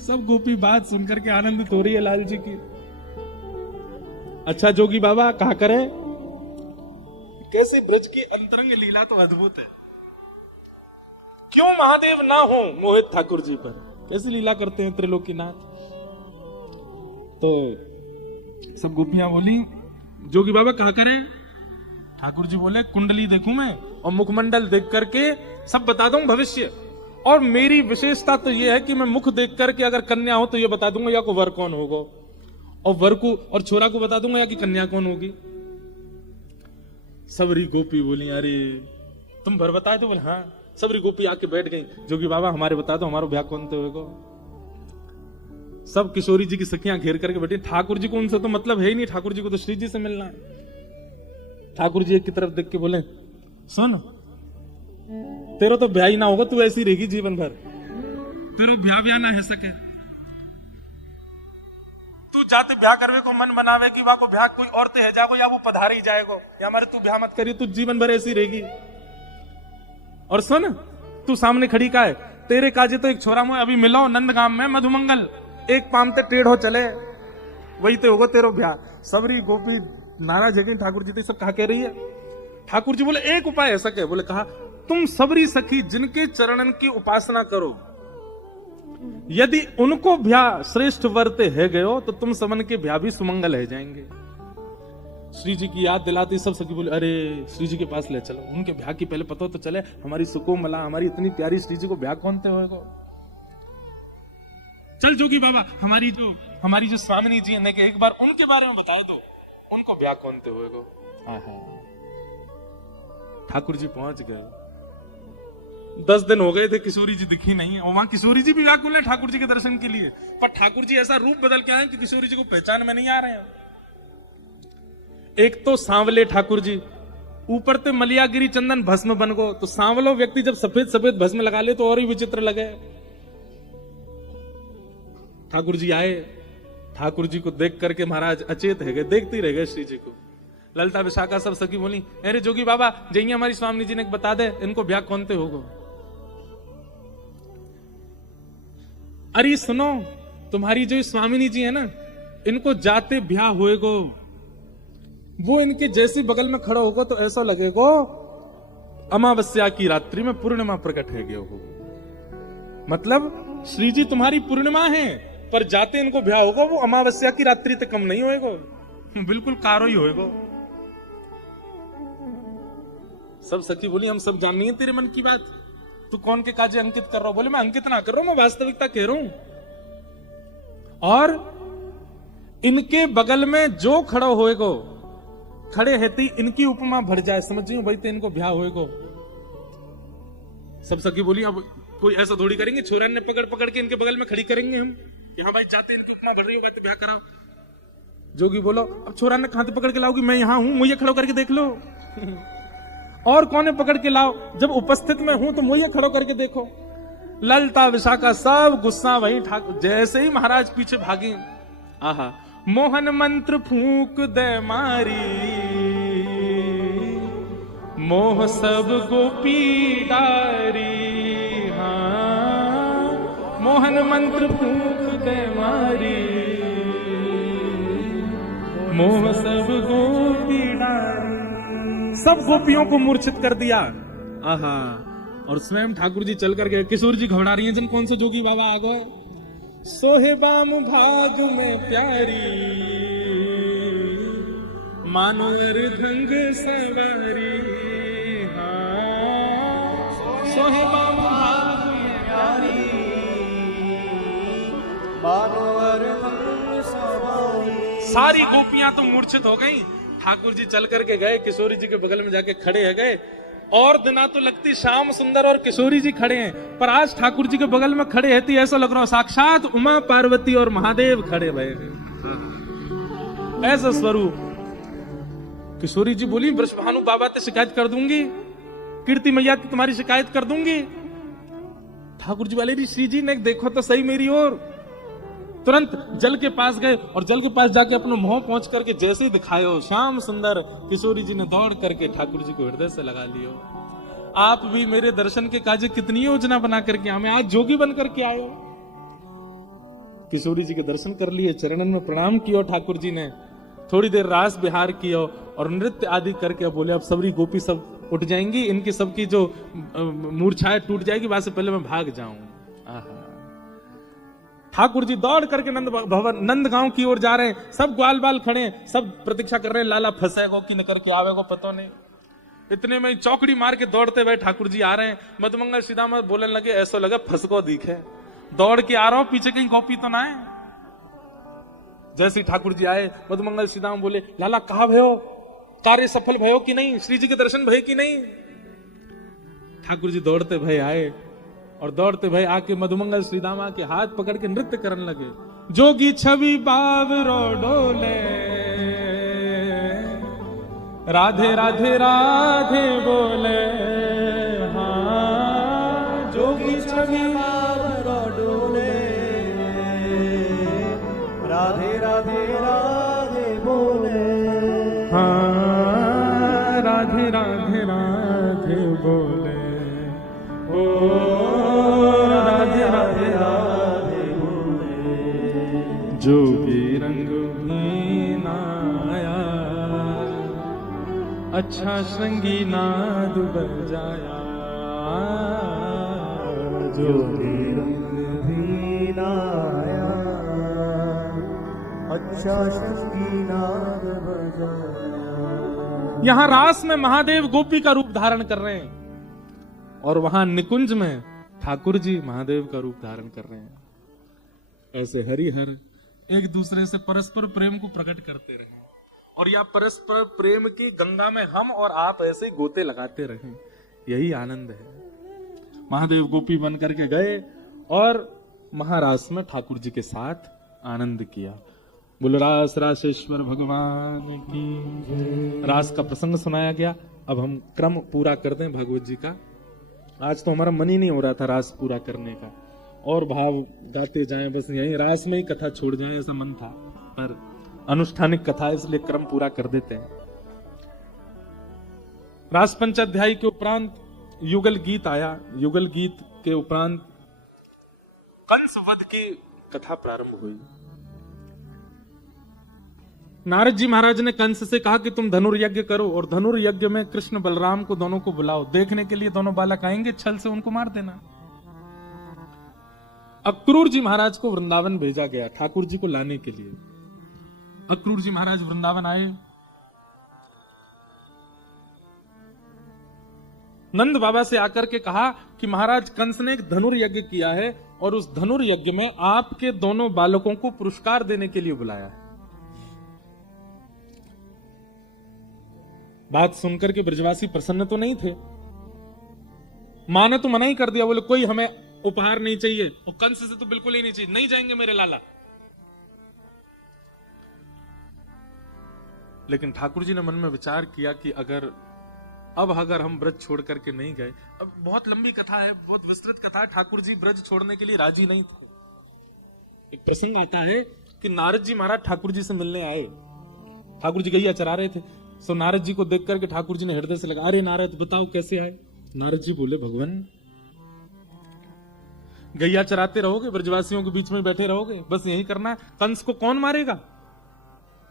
सब गोपी बात सुनकर के आनंदित हो रही है लाल जी की। अच्छा जोगी बाबा कहा करे, कैसे ब्रज की अंतरंग लीला तो अद्भुत है। क्यों महादेव ना हो मोहित ठाकुर जी पर, कैसी लीला करते हैं त्रिलोकीनाथ। तो सब गोपियां बोली जोगी बाबा कहा करें। ठाकुर जी बोले कुंडली देखूं मैं और मुखमंडल देख करके सब बता दूं भविष्य, और मेरी विशेषता तो यह है कि मैं मुख देख करके अगर कन्या हो तो यह बता दूंगा या को वर कौन होगा, और वर को और छोरा को बता दूंगा या कि कन्या कौन होगी। सबरी गोपी बोली अरे तुम भर बता दो। बोले हाँ। सबरी गोपी आके बैठ गई, जोगी बाबा हमारे बता दो हमारा ब्याह कौन तो होगा। सब किशोरी जी की सखियां घेर करके बैठी। ठाकुर जी को उनसे तो मतलब है ही नहीं, ठाकुर जी को तो श्री जी से मिलना। ठाकुर जी एक की तरफ देख के बोले सुन तेरा तो ब्याह ही ना होगा, तू ऐसी रहेगी जीवन भर, तेरा ब्याह ना है सके। तू जाते ब्याह करवे को मन बनावे कि वहां को ब्याह कोई और ते है जागो या वो पधार ही जाएगो, या हमारे तू ब्याह मत करिए, तू जीवन भर ऐसी रहेगी। और सुन तू सामने खड़ी का है, तेरे काजे तो एक छोरा मुझे अभी मिलो नंदगाम में मधुमंगल, एक पामते टेढ़ो चले वही तो होगा तेरो ब्याह। सबरी गोपी नाराज है। ठाकुर जी तो सब कहा कह रही है। ठाकुर जी बोले एक उपाय ऐसा क्या। बोले कहा तुम सबरी सखी जिनके चरणन की उपासना करो, यदि उनको ब्याह श्रेष्ठ वर्ते है गयो तो तुम समन के ब्याह भी सुमंगल है जाएंगे। श्री जी की याद दिलाती सब सखी बोले अरे श्री जी के पास ले चलो, उनके ब्याह की पहले पता तो चले, हमारी सुकोमला हमारी इतनी प्यारी श्री जी को ब्याह कौन थे होएगा। चल जोगी बाबा हमारी जो स्वामिनी जी ने एक बार उनके बारे में बता दो, उनको ब्याह कौन थे होएगा। ठाकुर जी पहुंच गए। 10 दिन हो गए थे, किशोरी जी दिखी नहीं, और वहां किशोरी जी भी व्याकुल है ठाकुर जी के दर्शन के लिए, पर ठाकुर जी ऐसा रूप बदल के आए कि किशोरी जी को पहचान में नहीं आ रहे हैं। एक तो सांवले ठाकुर जी, ऊपर ते मलियागिरी चंदन भस्म बन गो, तो सांवलो व्यक्ति जब सफेद सफेद भस्म लगा ले तो और ही विचित्र लगे। ठाकुर जी आए, ठाकुर जी को देख करके महाराज अचेत है गए, देखते ही रह गए श्री जी को। ललिता विशाखा सब सखी बोली अरे जोगी बाबा जइए हमारी स्वामी जी ने बता दे इनको ब्याह कौन थे होगो। अरे सुनो तुम्हारी जो स्वामिनी जी है ना, इनको जाते ब्याह होएगो, वो इनके जैसे बगल में खड़ा होगा तो ऐसा लगेगा अमावस्या की रात्रि में पूर्णिमा प्रकट है गया हो। मतलब श्री जी तुम्हारी पूर्णिमा है, पर जाते इनको ब्याह होगा वो अमावस्या की रात्रि तक कम नहीं होएगा, बिल्कुल कारो ही होएगा। सब सखी बोली हम सब जाननी है तेरे मन की बात, तू कौन के काजे अंकित कर रहा हो? बोले मैं अंकित ना कर रहा हूं, मैं वास्तविकता कह रहा हूं। और इनके बगल में जो खड़ा होएगो, खड़े रहती इनकी उपमा भर जाए, समझ रही हूं भाई, तो इनको ब्याह होएगो। सब सखी बोली अब कोई ऐसा थोड़ी करेंगे, छोरा ने पकड़ पकड़ के इनके बगल में खड़ी करेंगे हम, यहाँ भाई चाहते इनकी उपमा भर रही हो, भाई तो ब्याह कराओ। जोगी बोलो अब छोरा ने कहां पकड़ के लाओगी, मैं यहां हूं, मुझे खड़ो करके देख लो। और कौन पकड़ के लाओ, जब उपस्थित में हूं तो मुझे खड़ो करके देखो। ललता विशाखा सब गुस्सा वही ठाकुर, जैसे ही महाराज पीछे भागे, आहा मोहन मंत्र फूंक दे मारी, मोह सब गोपी डारी। हाँ मोहन मंत्र फूंक दे मारी, मोह सब गोपी डारी। सब गोपियों को मूर्छित कर दिया। आहा और स्वयं ठाकुर जी चल कर गए। किशोर जी घबरा रही हैं, जन कौन सा जोगी बाबा आ गए। सोहे बाम भाग में प्यारी, मानो ढंग सवारी। हाँ सोहे बाम भाग में प्यारी, मानो ढंग सवारी। सारी गोपियां तो मूर्छित हो गईं। ठाकुर जी चल करके गए, किशोरी जी के बगल में जाके खड़े है गए। और दिना तो लगती श्याम सुंदर और किशोरी जी खड़े हैं, पर आज ठाकुर जी के बगल में खड़े रहती ऐसा लग रहा हो साक्षात उमा पार्वती और महादेव खड़े भये, ऐसा स्वरूप। किशोरी जी बोली वृषभानु बाबा से शिकायत कर दूंगी, कीर्ति मैया की तुम्हारी शिकायत कर दूंगी। ठाकुर जी वाले भी श्री जी ने देखो तो सही मेरी ओर। तुरंत जल के पास गए और जल के पास जाके अपने मुंह पहुंच करके जैसे ही दिखाए हो श्याम सुंदर, किशोरी जी ने दौड़ करके ठाकुर जी को हृदय से लगा लियो। आप भी मेरे दर्शन के काजे कितनी योजना बना करके हमें आज जोगी बन करके आए हो। किशोरी जी के दर्शन कर लिए, चरणन में प्रणाम किया ठाकुर जी ने, थोड़ी देर रास विहार किया और नृत्य आदि करके बोले अब सबरी गोपी सब उठ जाएंगी, इनकी सबकी जो मूर्छाएं टूट जाएगी, वहां से पहले मैं भाग जाऊं। आहा ठाकुर जी दौड़ करके नंद भवन नंद गांव की ओर जा रहे हैं। सब ग्वाल बाल खड़े हैं, सब प्रतीक्षा कर रहे हैं लाला फंसेगो कि न करके आवेगो, पता नहीं। इतने में चौकड़ी मार के दौड़ते हुए ठाकुर जी आ रहे हैं। मधुमंगल सीधा में बोलने लगे, ऐसा लगा फंसको दिखे, दौड़ के आ रहा हूं, पीछे कहीं गोपी तो ना है। जैसे ही ठाकुर जी आए, मधुमंगल सीधा में बोले लाला कहा भयो, कार्य सफल भयो कि नहीं, श्री जी के दर्शन भय कि नहीं। ठाकुर जी दौड़ते भय आए और दौड़ते भय आके मधुमंगल श्रीदामा के हाथ पकड़ के नृत्य करने लगे। जोगी छवि बावरो डोले, राधे राधे राधे बोले। हाँ जोगी छवि बावरो डोले, राधे राधे राधे बोले। हाँ राधे राधे राधे बोले। ओ राधे राधे राधे बोले। जोगी रंग भी नाया, अच्छा श्रृंगी नाद बजाया। जोगी रंग भी नाया, अच्छा श्रृंगी नाद बजाया। यहां रास में महादेव गोपी का रूप धारण कर रहे हैं और वहां निकुंज में ठाकुर जी महादेव का रूप धारण कर रहे हैं। ऐसे हरिहर एक दूसरे से परस्पर प्रेम को प्रकट करते रहे और या परस्पर प्रेम की गंगा में हम और आप ऐसे गोते लगाते रहे, यही आनंद है। महादेव गोपी बन करके गए और महारास में ठाकुर जी के साथ आनंद किया। बोलो रास रासेश्वर भगवान की। रास का प्रसंग सुनाया गया। अब हम क्रम पूरा कर दें भागवत जी का। आज तो हमारा मन ही नहीं हो रहा था रास पूरा करने का, और भाव गाते जाएं, बस यहीं रास में ही कथा छोड़ जाएं ऐसा मन था, पर अनुष्ठानिक कथा इसलिए क्रम पूरा कर देते हैं। रास पंचाध्यायी के उपरांत युगल गीत आया। युगल गीत के उपरांत कंस वध की कथा प्रारंभ हुई। नारद जी महाराज ने कंस से कहा कि तुम धनुर्यज्ञ करो और धनुर्यज्ञ में कृष्ण बलराम को दोनों को बुलाओ, देखने के लिए दोनों बालक आएंगे, छल से उनको मार देना। अक्रूर जी महाराज को वृंदावन भेजा गया ठाकुर जी को लाने के लिए। अक्रूर जी महाराज वृंदावन आए। नंद बाबा से आकर के कहा कि महाराज कंस ने एक धनुर्यज्ञ किया है और उस धनुर्यज्ञ में आपके दोनों बालकों को पुरस्कार देने के लिए बुलाया है। बात सुनकर के ब्रजवासी प्रसन्न तो नहीं थे। मां ने तो मना ही कर दिया, बोले कोई हमें उपहार नहीं चाहिए, और कंस से तो बिल्कुल ही नहीं चाहिए, नहीं जाएंगे मेरे लाला। लेकिन ठाकुर जी ने मन में विचार किया कि अगर हम ब्रज छोड़ करके नहीं गए, अब बहुत लंबी कथा है, बहुत विस्तृत कथा है, ठाकुर जी ब्रज छोड़ने के लिए राजी नहीं थे। एक प्रसंग आता है कि नारद जी महाराज ठाकुर जी से मिलने आए। ठाकुर जी गैया चरा रहे थे, सो नारद जी को देख करके ठाकुर जी ने हृदय से लगा, अरे नारद बताओ कैसे आए। नारद जी बोले, भगवान गैया चराते रहोगे, ब्रजवासियों के बीच में बैठे रहोगे, बस यही करना है। कंस को कौन मारेगा?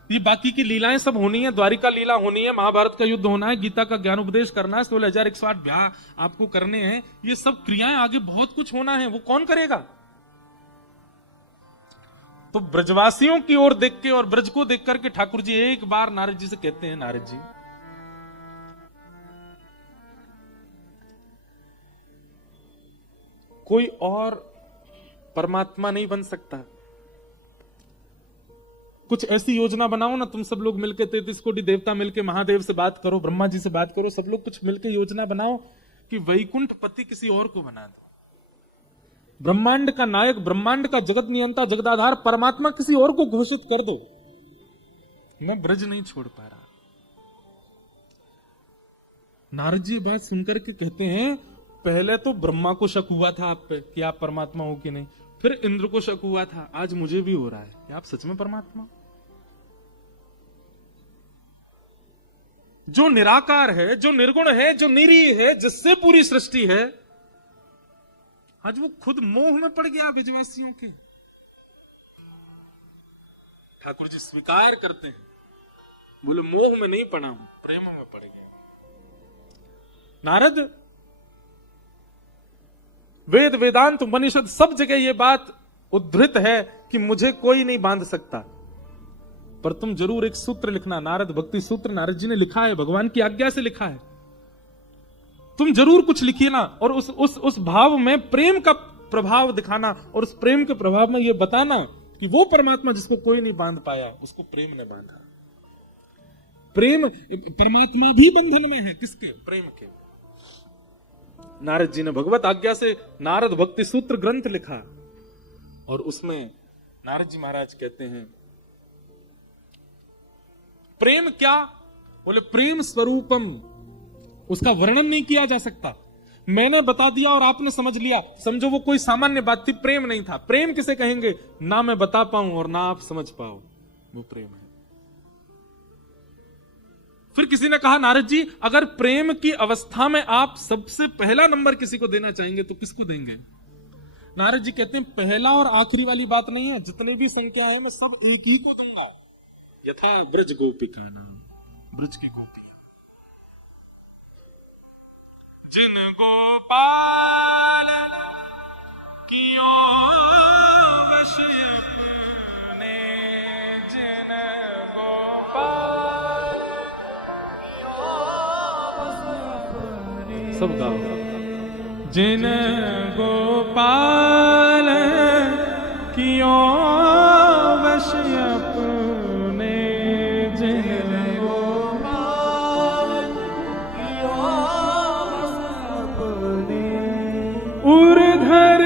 ये बाकी की लीलाएं सब होनी है, द्वारिका लीला होनी है, महाभारत का युद्ध होना है, गीता का ज्ञान उपदेश करना है, 16,108 ब्याह आपको करने हैं, ये सब क्रियाएं आगे बहुत कुछ होना है, वो कौन करेगा? तो ब्रजवासियों की ओर देख के और ब्रज को देख करके ठाकुर जी एक बार नारद जी से कहते हैं, नारद जी कोई और परमात्मा नहीं बन सकता, कुछ ऐसी योजना बनाओ ना, तुम सब लोग मिलके 33 कोटि देवता मिलके महादेव से बात करो, ब्रह्मा जी से बात करो, सब लोग कुछ मिलके योजना बनाओ कि वैकुंठ पति किसी और को बना दो, ब्रह्मांड का नायक, ब्रह्मांड का जगत नियंता, जगदाधार परमात्मा किसी और को घोषित कर दो। मैं ब्रज नहीं छोड़ पा रहा। नारद जी बात सुनकर के कहते हैं, पहले तो ब्रह्मा को शक हुआ था आप पे कि आप परमात्मा हो कि नहीं, फिर इंद्र को शक हुआ था, आज मुझे भी हो रहा है कि आप सच में परमात्मा। जो निराकार है, जो निर्गुण है, जो निरीह है, जिससे पूरी सृष्टि है, आज वो खुद मोह में पड़ गया ब्रजवासियों के। ठाकुर जी स्वीकार करते हैं, बोले मोह में नहीं पड़ा हूं, प्रेम में पड़ गया। नारद, वेद वेदांत उपनिषद सब जगह ये बात उद्धृत है कि मुझे कोई नहीं बांध सकता, पर तुम जरूर एक सूत्र लिखना, नारद भक्ति सूत्र नारद जी ने लिखा है, भगवान की आज्ञा से लिखा है, तुम जरूर कुछ लिखिए ना, और उस भाव में प्रेम का प्रभाव दिखाना, और उस प्रेम के प्रभाव में यह बताना कि वो परमात्मा जिसको कोई नहीं बांध पाया, उसको प्रेम ने बांधा। प्रेम, परमात्मा भी बंधन में है, किसके? प्रेम के। नारद जी ने भगवत आज्ञा से नारद भक्ति सूत्र ग्रंथ लिखा, और उसमें नारद जी महाराज कहते हैं, प्रेम क्या? बोले प्रेम स्वरूपम, उसका वर्णन नहीं किया जा सकता। मैंने बता दिया और आपने समझ लिया, समझो वो कोई सामान्य बात थी, प्रेम नहीं था। प्रेम किसे कहेंगे? ना मैं बता पाऊं और ना आप समझ पाओ, वो प्रेम है। फिर किसी ने कहा, नारद जी अगर प्रेम की अवस्था में आप सबसे पहला नंबर किसी को देना चाहेंगे तो किसको देंगे? नारद जी कहते हैं, पहला और आखिरी वाली बात नहीं है, जितनी भी संख्या है मैं सब एक ही को दूंगा। यथा ब्रज गोपिका नाम, ब्रज की गोपियां, जिन गोपाल कियो वश अपने, जिन गोपाल सब गाओ, जिन गोपाल कियो वश अपने, जिन गोपाल कियो वश अपने, उर्धर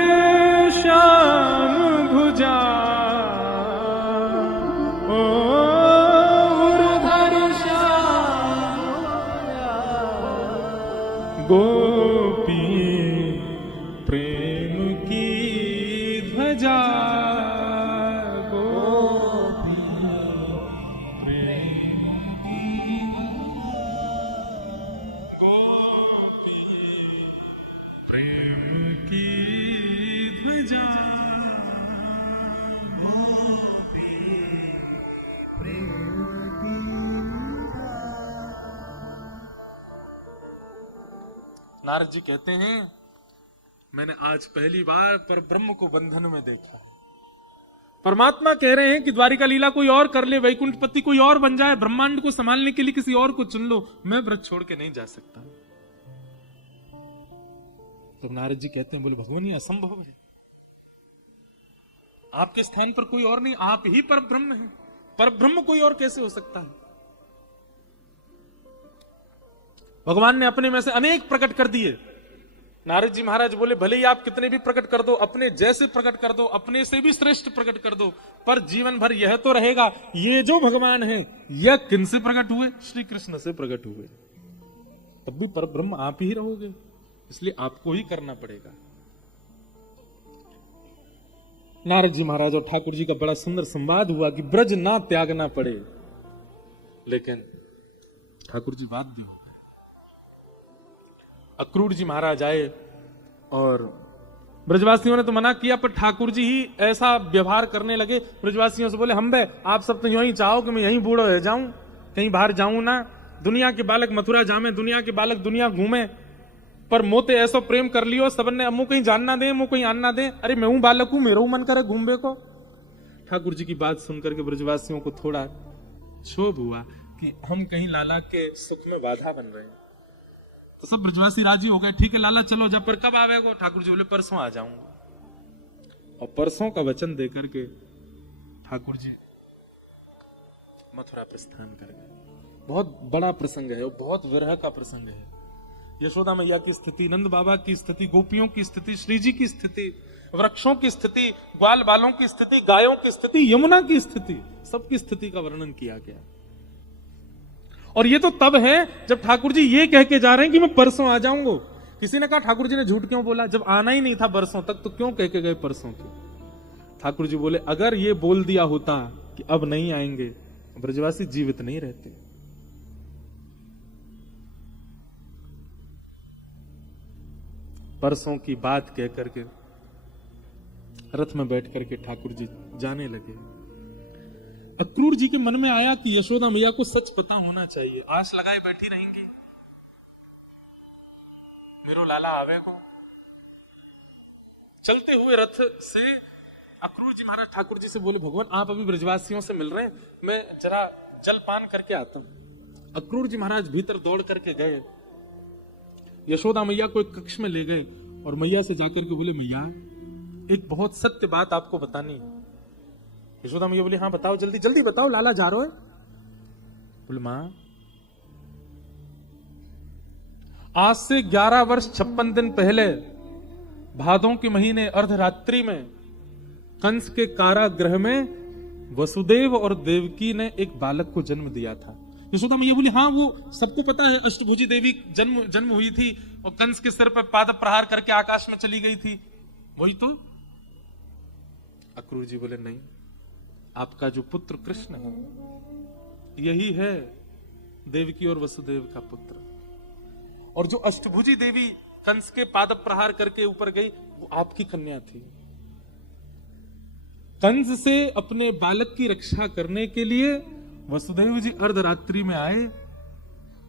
श्याम भुजा, ओ उर्धर श्याम गोपी प्रेम की ध्वजा, गोपी प्रेम की, गोपी प्रेम की ध्वजा, गोपी प्रेम की। नारद जी कहते हैं, मैंने आज पहली बार पर ब्रह्म को बंधन में देखा। परमात्मा कह रहे हैं कि द्वारिका लीला कोई और कर ले, वैकुंठपति कोई और बन जाए, ब्रह्मांड को संभालने के लिए किसी और को चुन लो, मैं व्रत छोड़ के नहीं जा सकता। तो नारद जी कहते हैं, बोले भगवान ये असंभव है, आपके स्थान पर कोई और नहीं, आप ही पर ब्रह्म हैं, पर ब्रह्म कोई और कैसे हो सकता है। भगवान ने अपने में से अनेक प्रकट कर दिए। नारद जी महाराज बोले, भले ही आप कितने भी प्रकट कर दो, अपने जैसे प्रकट कर दो, अपने से भी श्रेष्ठ प्रकट कर दो, पर जीवन भर यह तो रहेगा, ये जो भगवान है यह किन से प्रकट हुए, श्री कृष्ण से प्रकट हुए। तब भी पर ब्रह्म आप ही रहोगे, इसलिए आपको ही करना पड़ेगा। नारद जी महाराज और ठाकुर जी का बड़ा सुंदर संवाद हुआ कि ब्रज ना त्यागना पड़े, लेकिन ठाकुर जी बाध्य हो गए। अक्रूर जी महाराज आए और ब्रजवासियों ने तो मना किया, पर ठाकुर जी ही ऐसा व्यवहार करने लगे। ब्रजवासियों से बोले, हम बे आप सब तो यूं ही चाहो कि मैं यहीं बूढ़ो रह जाऊं, कहीं बाहर जाऊं ना, दुनिया के बालक मथुरा जामे, दुनिया के बालक दुनिया घूमे, पर मोते ऐसो प्रेम कर लियो सबन ने, अमु कहीं जानना दे, मुंह कहीं आना दे, अरे मैं हूं बालक हूं, मेरा मन करे घूमबे को। ठाकुर जी की बात सुनकर के ब्रजवासियों को थोड़ा क्षोभ हुआ कि हम कहीं लाला के सुख में बाधा बन रहे हैं। तो सब ब्रजवासी राजी हो गए, ठीक है लाला चलो, जब पर कब आवेगो। ठाकुर जी बोले, परसों आ जाऊंगा। और परसों का वचन देकर के ठाकुर जी मथुरा प्रस्थान कर गए। बहुत बड़ा प्रसंग है, बहुत विरह का प्रसंग है। यशोदा मैया की स्थिति, नंद बाबा की स्थिति, गोपियों की स्थिति, श्री जी की स्थिति, वृक्षों की स्थिति, ग्वाल बालों की स्थिति, गायों की स्थिति, यमुना की स्थिति, सबकी स्थिति का वर्णन किया गया। और ये तो तब है जब ठाकुर जी ये कह के जा रहे हैं कि मैं परसों आ जाऊंगा। किसी ने कहा ठाकुर जी ने झूठ क्यों बोला, जब आना ही नहीं था बरसों तक तो क्यों कह के गए परसों के। ठाकुर जी बोले, अगर ये बोल दिया होता कि अब नहीं आएंगे, ब्रजवासी जीवित नहीं रहते। परसों की बात कह करके रथ में बैठ करके ठाकुर जी जाने लगे। अक्रूर जी के मन में आया कि यशोदा मैया को सच पता होना चाहिए, आस लगाए बैठी रहेंगी मेरो लाला आवे को। चलते हुए रथ से अक्रूर जी महाराज ठाकुर जी से बोले, भगवान आप अभी ब्रजवासियों से मिल रहे हैं, मैं जरा जल पान करके आता हूं। अक्रूर जी महाराज भीतर दौड़ करके गए, यशोदा मैया को एक कक्ष में ले गए और मैया से जाकर के बोले, मैया एक बहुत सत्य बात आपको बतानी है। यशोदा मैया बोली, हाँ बताओ, जल्दी जल्दी बताओ, लाला जा रहे है। बोले, मां आज से 11 वर्ष 56 दिन पहले भादों के महीने अर्धरात्रि में कंस के कारागृह में वसुदेव और देवकी ने एक बालक को जन्म दिया था। यशोदा मैया बोली, हाँ वो सबको पता है, अष्टभुजी देवी जन्म हुई थी और कंस के सिर पर पाद प्रहार करके आकाश में चली गई थी, वही तो। अक्रूर जी बोले, नहीं, आपका जो पुत्र कृष्ण है यही है देवकी और वसुदेव का पुत्र। और जो अष्टभुजी देवी कंस के पाद प्रहार करके ऊपर गई वो आपकी कन्या थी। कंस से अपने बालक की रक्षा करने के लिए वसुदेव जी अर्धरात्रि में आए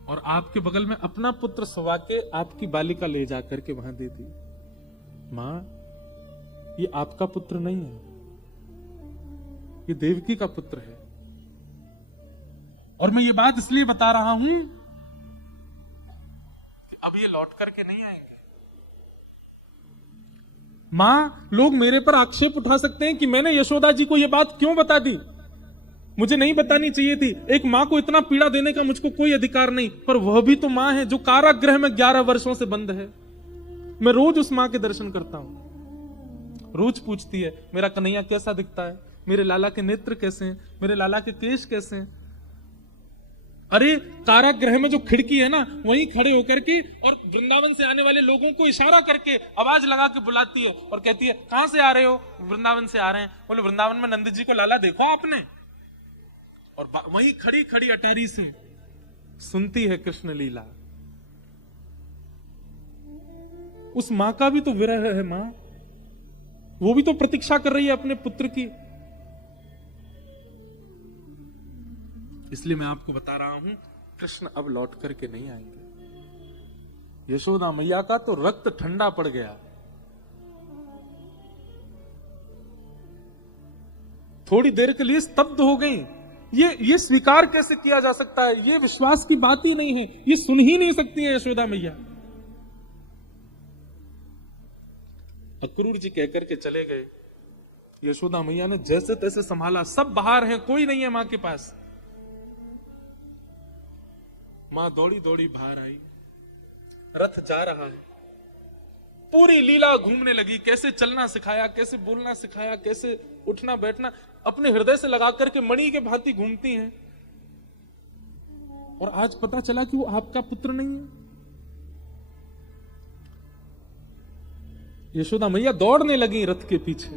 और आपके बगल में अपना पुत्र सवा के आपकी बालिका ले जाकर के वहां दे दी। मां ये आपका पुत्र नहीं है, ये देवकी का पुत्र है। और मैं ये बात इसलिए बता रहा हूं कि अब ये लौट करके नहीं आएंगे। मां लोग मेरे पर आक्षेप उठा सकते हैं कि मैंने यशोदा जी को यह बात क्यों बता दी, मुझे नहीं बतानी चाहिए थी। एक मां को इतना पीड़ा देने का मुझको कोई अधिकार नहीं, पर वह भी तो मां है जो कारागृह में 11 वर्षों से बंद है। मैं रोज उस मां के दर्शन करता हूं, रोज पूछती है मेरा कन्हैया कैसा दिखता है, मेरे लाला के नेत्र कैसे हैं, मेरे लाला के केश कैसे हैं। अरे कारागृह में जो खिड़की है ना, वहीं खड़े होकर के और वृंदावन से आने वाले लोगों को इशारा करके आवाज लगा के बुलाती है और कहती है, कहां से आ रहे हो? वृंदावन से आ रहे हैं। बोले, वृंदावन में नंद जी को लाला देखो आपने? और वहीं खड़ी खड़ी अटारी से सुनती है कृष्ण लीला। उस मां का भी तो विरह है। मां वो भी तो प्रतीक्षा कर रही है अपने पुत्र की। इसलिए मैं आपको बता रहा हूं, कृष्ण अब लौट करके नहीं आएंगे। यशोदा मैया का तो रक्त ठंडा पड़ गया। थोड़ी देर के लिए स्तब्ध हो गई। ये स्वीकार कैसे किया जा सकता है? ये विश्वास की बात ही नहीं है, ये सुन ही नहीं सकती है यशोदा मैया। अक्रूर जी कहकर के चले गए। यशोदा मैया ने जैसे तैसे संभाला, सब बाहर हैं, कोई नहीं है मां के पास। मां दौड़ी दौड़ी बाहर आई, रथ जा रहा है, पूरी लीला घूमने लगी, कैसे चलना सिखाया, कैसे बोलना सिखाया, कैसे उठना बैठना, अपने हृदय से लगा करके मणि के भांति घूमती हैं। और आज पता चला कि वो आपका पुत्र नहीं है। यशोदा मैया दौड़ने लगी रथ के पीछे।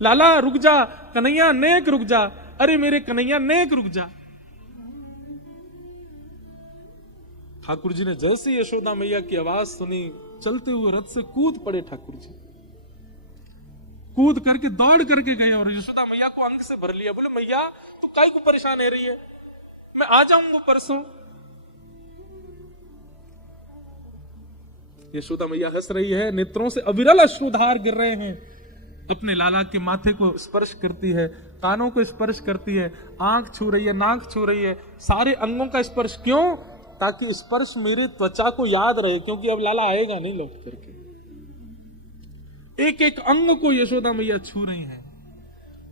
लाला रुक जा, कन्हैया नेक रुक जा, अरे मेरे कन्हैया नेक रुक जा। ठाकुर जी ने जैसे यशोदा मैया की आवाज सुनी, चलते हुए रथ से कूद पड़े ठाकुर जी। कूद करके दौड़ करके गए और यशोदा मैया को अंक से भर लिया। बोले मैया तू काहे को परेशान है रही है, मैं आ जाऊंगा परसों। यशोदा मैया हंस रही है, नेत्रों से अविरल अश्रुधार गिर रहे हैं। अपने लाला के माथे को स्पर्श करती है, कानों को स्पर्श करती है, आंख छू रही है, नाक छू रही है, सारे अंगों का स्पर्श। क्यों? ताकि स्पर्श मेरी त्वचा को याद रहे, क्योंकि अब लाला आएगा नहीं लौट करके। एक एक अंग को यशोदा मैया छू रही हैं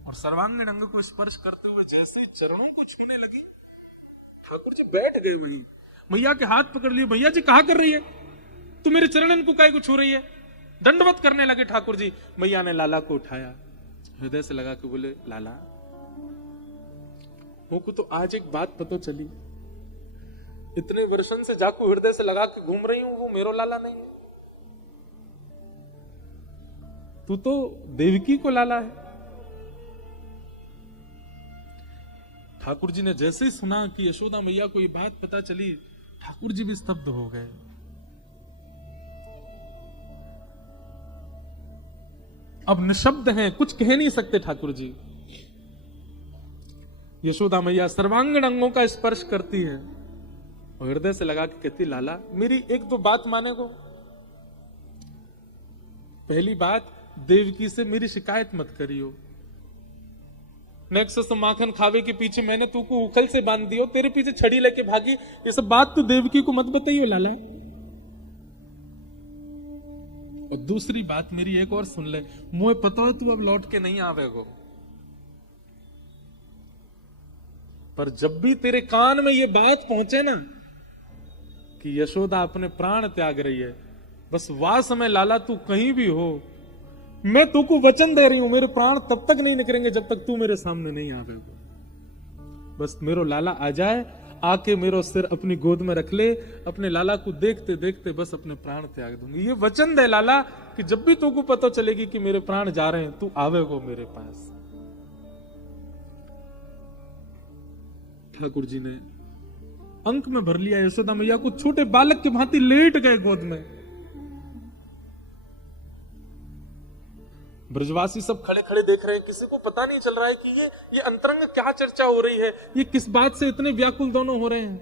और सर्वांगीण अंग को स्पर्श करते हुए जैसे ही चरणों को छूने लगी, ठाकुर जी बैठ गए वहीं। मैया के हाथ पकड़ लिए। मैया जी कहा कर रही है तू, मेरे चरणन को काहे को छू रही है? दंडवत करने लगे ठाकुर जी। मैया ने लाला को उठाया, हृदय से लगा के बोले लाला मुझको तो आज एक बात पता चली, इतने वर्षन से जाको हृदय से लगा के घूम रही हूं, वो मेरो लाला नहीं है, तू तो देवकी को लाला है। ठाकुर जी ने जैसे ही सुना कि यशोदा मैया को ये बात पता चली, ठाकुर जी भी स्तब्ध हो गए। अब निशब्द हैं, कुछ कह नहीं सकते ठाकुर जी। यशोदा मैया सर्वांगीण अंगों का स्पर्श करती है और हृदय से लगा के कहती लाला मेरी एक दो बात माने को। पहली बात, देवकी से मेरी शिकायत मत करियो। नेक्सस माखन खावे के पीछे मैंने तू को उखल से बांध दियो, तेरे पीछे छड़ी लेके भागी, ये सब बात तो देवकी को मत बताइयो लाला। और दूसरी बात मेरी एक और सुन ले, मुझे पता है तू अब लौट के नहीं आवेगो, पर जब भी तेरे कान में ये बात पहुंचे ना कि यशोदा अपने प्राण त्याग रही है, बस वह समय लाला तू कहीं भी हो, मैं तू को वचन दे रही हूं, मेरे प्राण तब तक नहीं निकलेंगे जब तक तू मेरे सामने नहीं आवेगा। बस मेरो लाला आ जाए, आके मेरो सिर अपनी गोद में रख ले, अपने लाला को देखते देखते बस अपने प्राण त्याग दूंगी। ये वचन दे लाला कि जब भी तू को पता चलेगी कि मेरे प्राण जा रहे हैं, तू आवेगो मेरे पास। ठाकुर जी ने अंक में भर लिया यशोदा मैया को, छोटे बालक के भांति लेट गए गोद में। ब्रजवासी सब खड़े खड़े देख रहे हैं, किसी को पता नहीं चल रहा है कि ये अंतरंग क्या चर्चा हो रही है, ये किस बात से इतने व्याकुल दोनों हो रहे हैं।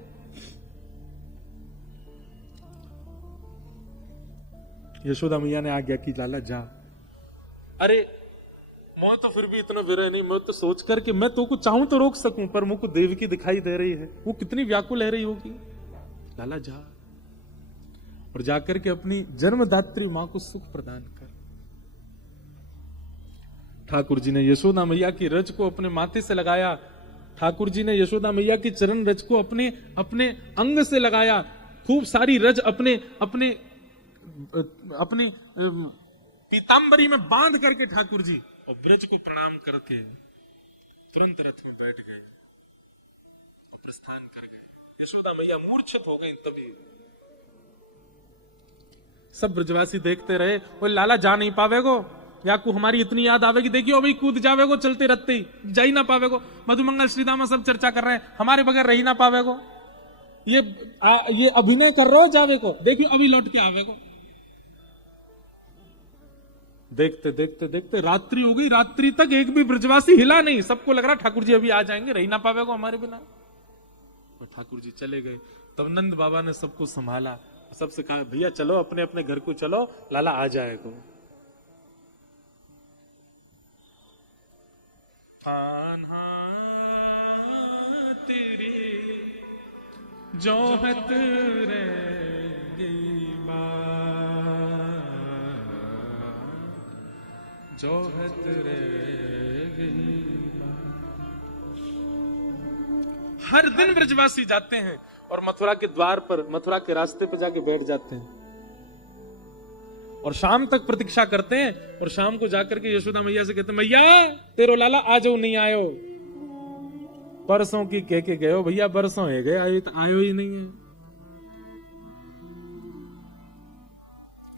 यशोदा मैया ने आज्ञा की लाला जा। अरे मैं तो फिर भी इतना विरह नहीं, मैं तो सोच कर कि मैं तो को चाहूं तो रोक सकूं, पर मुझको देवकी दिखाई दे रही है, वो कितनी व्याकुल रह रही होगी। लाला जा और जाकर के अपनी जन्मदात्री मां को सुख प्रदान कर। ठाकुर जी ने यशोदा मैया की रज को अपने माथे से लगाया। ठाकुर जी ने यशोदा मैया की चरण रज को अपने अपने अंग से लगाया। खूब सारी रज अपने अपने अपनी पीतांबरी में बांध करके ठाकुर जी और ब्रज को प्रणाम करके तुरंत रथ में बैठ गए और प्रस्थान कर गए। यशोदा मैया मूर्छित हो गई। तभी सब ब्रजवासी देखते रहे, वो लाला जा नहीं पावेगो, या को हमारी इतनी याद आवेगी, देखियो अभी कूद जावेगो, चलते रहते ही जा ही ना पावेगो। मधुमंगल श्रीदामा सब चर्चा कर रहे हैं, हमारे बगैर रही ना पावेगो, ये अभिनय कर रहे हो जावेगो, देखियो अभी लौट के आवेगो। देखते देखते देखते रात्रि हो गई। रात्रि तक एक भी ब्रजवासी हिला नहीं। सबको लग रहा ठाकुर जी अभी आ जाएंगे, रही ना पावेगो हमारे बिना। और ठाकुर जी चले गए। तब नंद बाबा ने सबको संभाला, सबसे कहा भैया चलो अपने अपने घर को चलो, लाला आ जाएगा। जोहत रहेगी माँ, जोहत रहेगी माँ। हर दिन ब्रजवासी जाते हैं और मथुरा के द्वार पर, मथुरा के रास्ते पर जाके बैठ जाते हैं और शाम तक प्रतीक्षा करते हैं। और शाम को जाकर के यशोदा मैया से कहते हैं, मैया तेरो लाला आज नहीं आयो, परसों की कह के गए हो भैया, परसों है गए, आयो तो आयो ही नहीं है।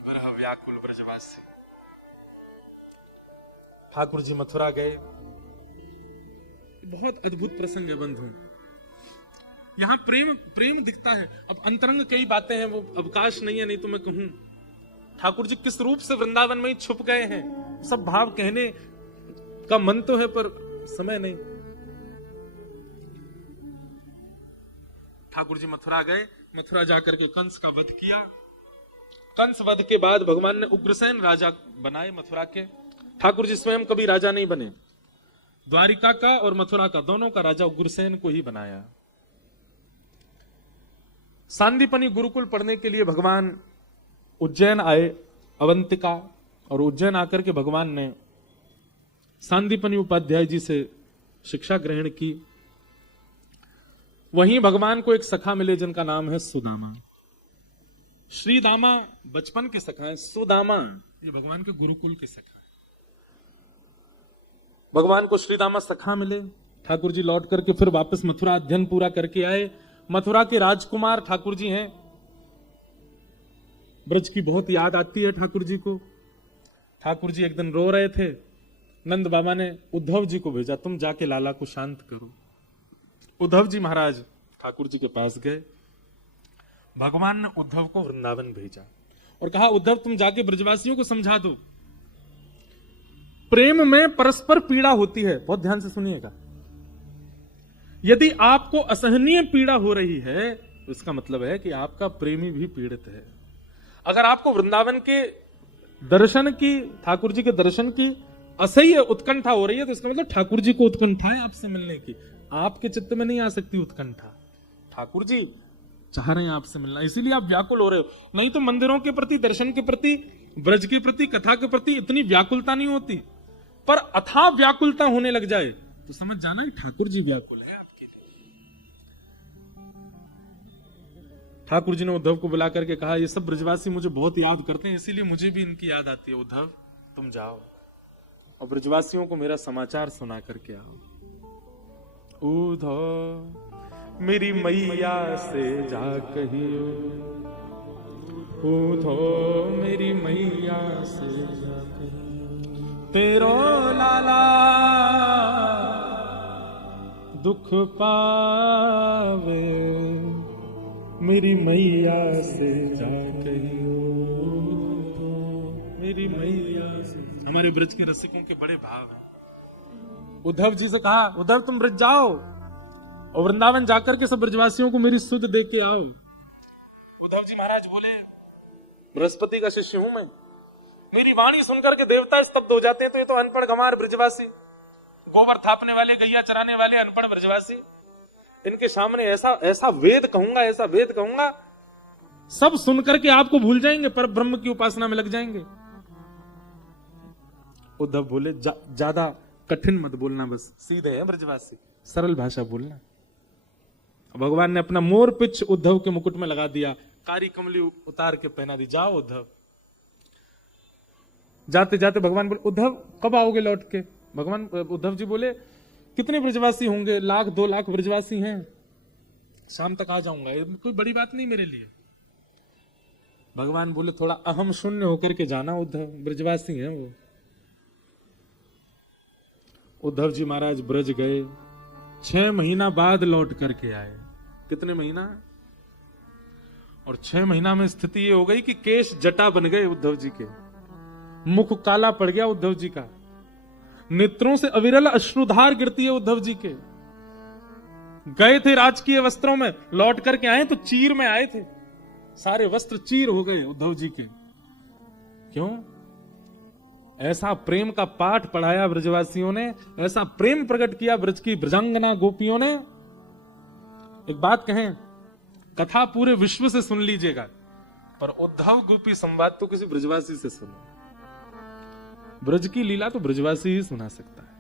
वरह व्याकुल ब्रजवासी। ठाकुर जी मथुरा गए। बहुत अद्भुत प्रसंग है बंधु। यहां प्रेम प्रेम दिखता है। अब अंतरंग कई बातें हैं, वो अवकाश नहीं है, नहीं तो मैं कहूं ठाकुर जी किस रूप से वृंदावन में ही छुप गए हैं। सब भाव कहने का मन तो है पर समय नहीं। ठाकुर जी मथुरा गए। मथुरा जाकर के कंस का वध किया। कंस वध के बाद भगवान ने उग्रसेन राजा बनाए मथुरा के। ठाकुर जी स्वयं कभी राजा नहीं बने। द्वारिका का और मथुरा का दोनों का राजा उग्रसेन को ही बनाया। सांदीपनी गुरुकुल पढ़ने के लिए भगवान उज्जैन आए, अवंतिका, और उज्जैन आकर के भगवान ने सांदीपनी उपाध्याय जी से शिक्षा ग्रहण की। वहीं भगवान को एक सखा मिले जिनका नाम है सुदामा। श्रीदामा बचपन के सखा है, सुदामा ये भगवान के गुरुकुल के सखा है। भगवान को श्रीदामा सखा मिले। ठाकुर जी लौट करके फिर वापस मथुरा अध्ययन पूरा करके आए। मथुरा के राजकुमार ठाकुर जी हैं। ब्रज की बहुत याद आती है ठाकुर जी को। ठाकुर जी एक दिन रो रहे थे। नंद बाबा ने उद्धव जी को भेजा, तुम जाके लाला को शांत करो। उद्धव जी महाराज ठाकुर जी के पास गए। भगवान ने उद्धव को वृंदावन भेजा और कहा, उद्धव तुम जाके ब्रजवासियों को समझा दो, प्रेम में परस्पर पीड़ा होती है। बहुत ध्यान से सुनिएगा। यदि आपको असहनीय पीड़ा हो रही है तो इसका मतलब है कि आपका प्रेमी भी पीड़ित है। अगर आपको वृंदावन के दर्शन की, ठाकुर जी के दर्शन की असह्य उत्कंठा हो रही है तो इसका मतलब ठाकुर जी को उत्कंठा है आपसे मिलने की। आपके चित्त में नहीं आ सकती उत्कंठा। ठाकुर जी चाह रहे हैं आपसे मिलना, इसीलिए आप व्याकुल हो रहे हो। नहीं तो मंदिरों के प्रति, दर्शन के प्रति, ब्रज के प्रति, कथा के प्रति इतनी व्याकुलता नहीं होती। पर अथाह व्याकुलता होने लग जाए तो समझ जाना कि ठाकुर जी व्याकुल है आपके लिए। ठाकुर जी ने उद्धव को बुला करके कहा, ये सब ब्रजवासी मुझे बहुत याद करते हैं, इसीलिए मुझे भी इनकी याद आती है। उद्धव तुम जाओ और ब्रजवासियों को मेरा समाचार सुना करके आओ। उद्धव मेरी मैया से जा कहियो, उद्धव मेरी मैया से जा कहियो, तेरो लाला दुख पावे, मेरी मैया से जा कहियो, मेरी मैया से। हमारे ब्रज के रसिकों के बड़े भाव हैं। उद्धव जी से कहा, उद्धव तुम ब्रज जाओ और वृंदावन जाकर के सब ब्रजवासियों को मेरी सुध दे के आओ। उद्धव जी महाराज बोले, बृहस्पति का शिष्य हूं मैं, मेरी वाणी सुनकर के देवता स्तब्ध हो जाते हैं, तो ये तो अनपढ़ गंवार ब्रजवासी, गोबर थापने वाले, गैया चराने वाले अनपढ़ ब्रजवासी, इनके सामने ऐसा ऐसा वेद कहूंगा, ऐसा वेद कहूंगा, सब सुनकर के आपको भूल जाएंगे, पर ब्रह्म की उपासना में लग जाएंगे। उद्धव बोले, ज्यादा कठिन मत बोलना, बस सीधे है ब्रजवासी, सरल भाषा बोलना। भगवान ने अपना मोर पिच उद्धव के मुकुट में लगा दिया, कारी कमली उतार के पहना दी। जाओ उद्धव। जाते जाते भगवान बोले, उद्धव कब आओगे लौट के? भगवान उद्धव जी बोले, कितने ब्रजवासी होंगे? 1,00,000 2,00,000 ब्रजवासी हैं, शाम तक आ जाऊंगा, ये कोई बड़ी बात नहीं मेरे लिए। भगवान बोले, थोड़ा अहम शून्य होकर के जाना उद्धव, ब्रजवासी हैं वो। उद्धव जी महाराज ब्रज गए। 6 महीना बाद लौट करके आए। कितने महीना? और 6 महीना में स्थिति ये हो गई कि केश जटा बन गए उद्धव जी के, मुख काला पड़ गया उद्धव जी का, नेत्रों से अविरल अश्रुधार गिरती है उद्धव जी के। गए थे राजकीय वस्त्रों में, लौट करके आए तो चीर में आए थे, सारे वस्त्र चीर हो गए उद्धव जी के। क्यों? ऐसा प्रेम का पाठ पढ़ाया ब्रजवासियों ने, ऐसा प्रेम प्रकट किया ब्रज की ब्रजांगना गोपियों ने। एक बात कहें, कथा पूरे विश्व से सुन लीजिएगा, पर उद्धव गोपी संवाद तो किसी ब्रजवासी से सुनो। ब्रज की लीला तो ब्रजवासी ही सुना सकता है।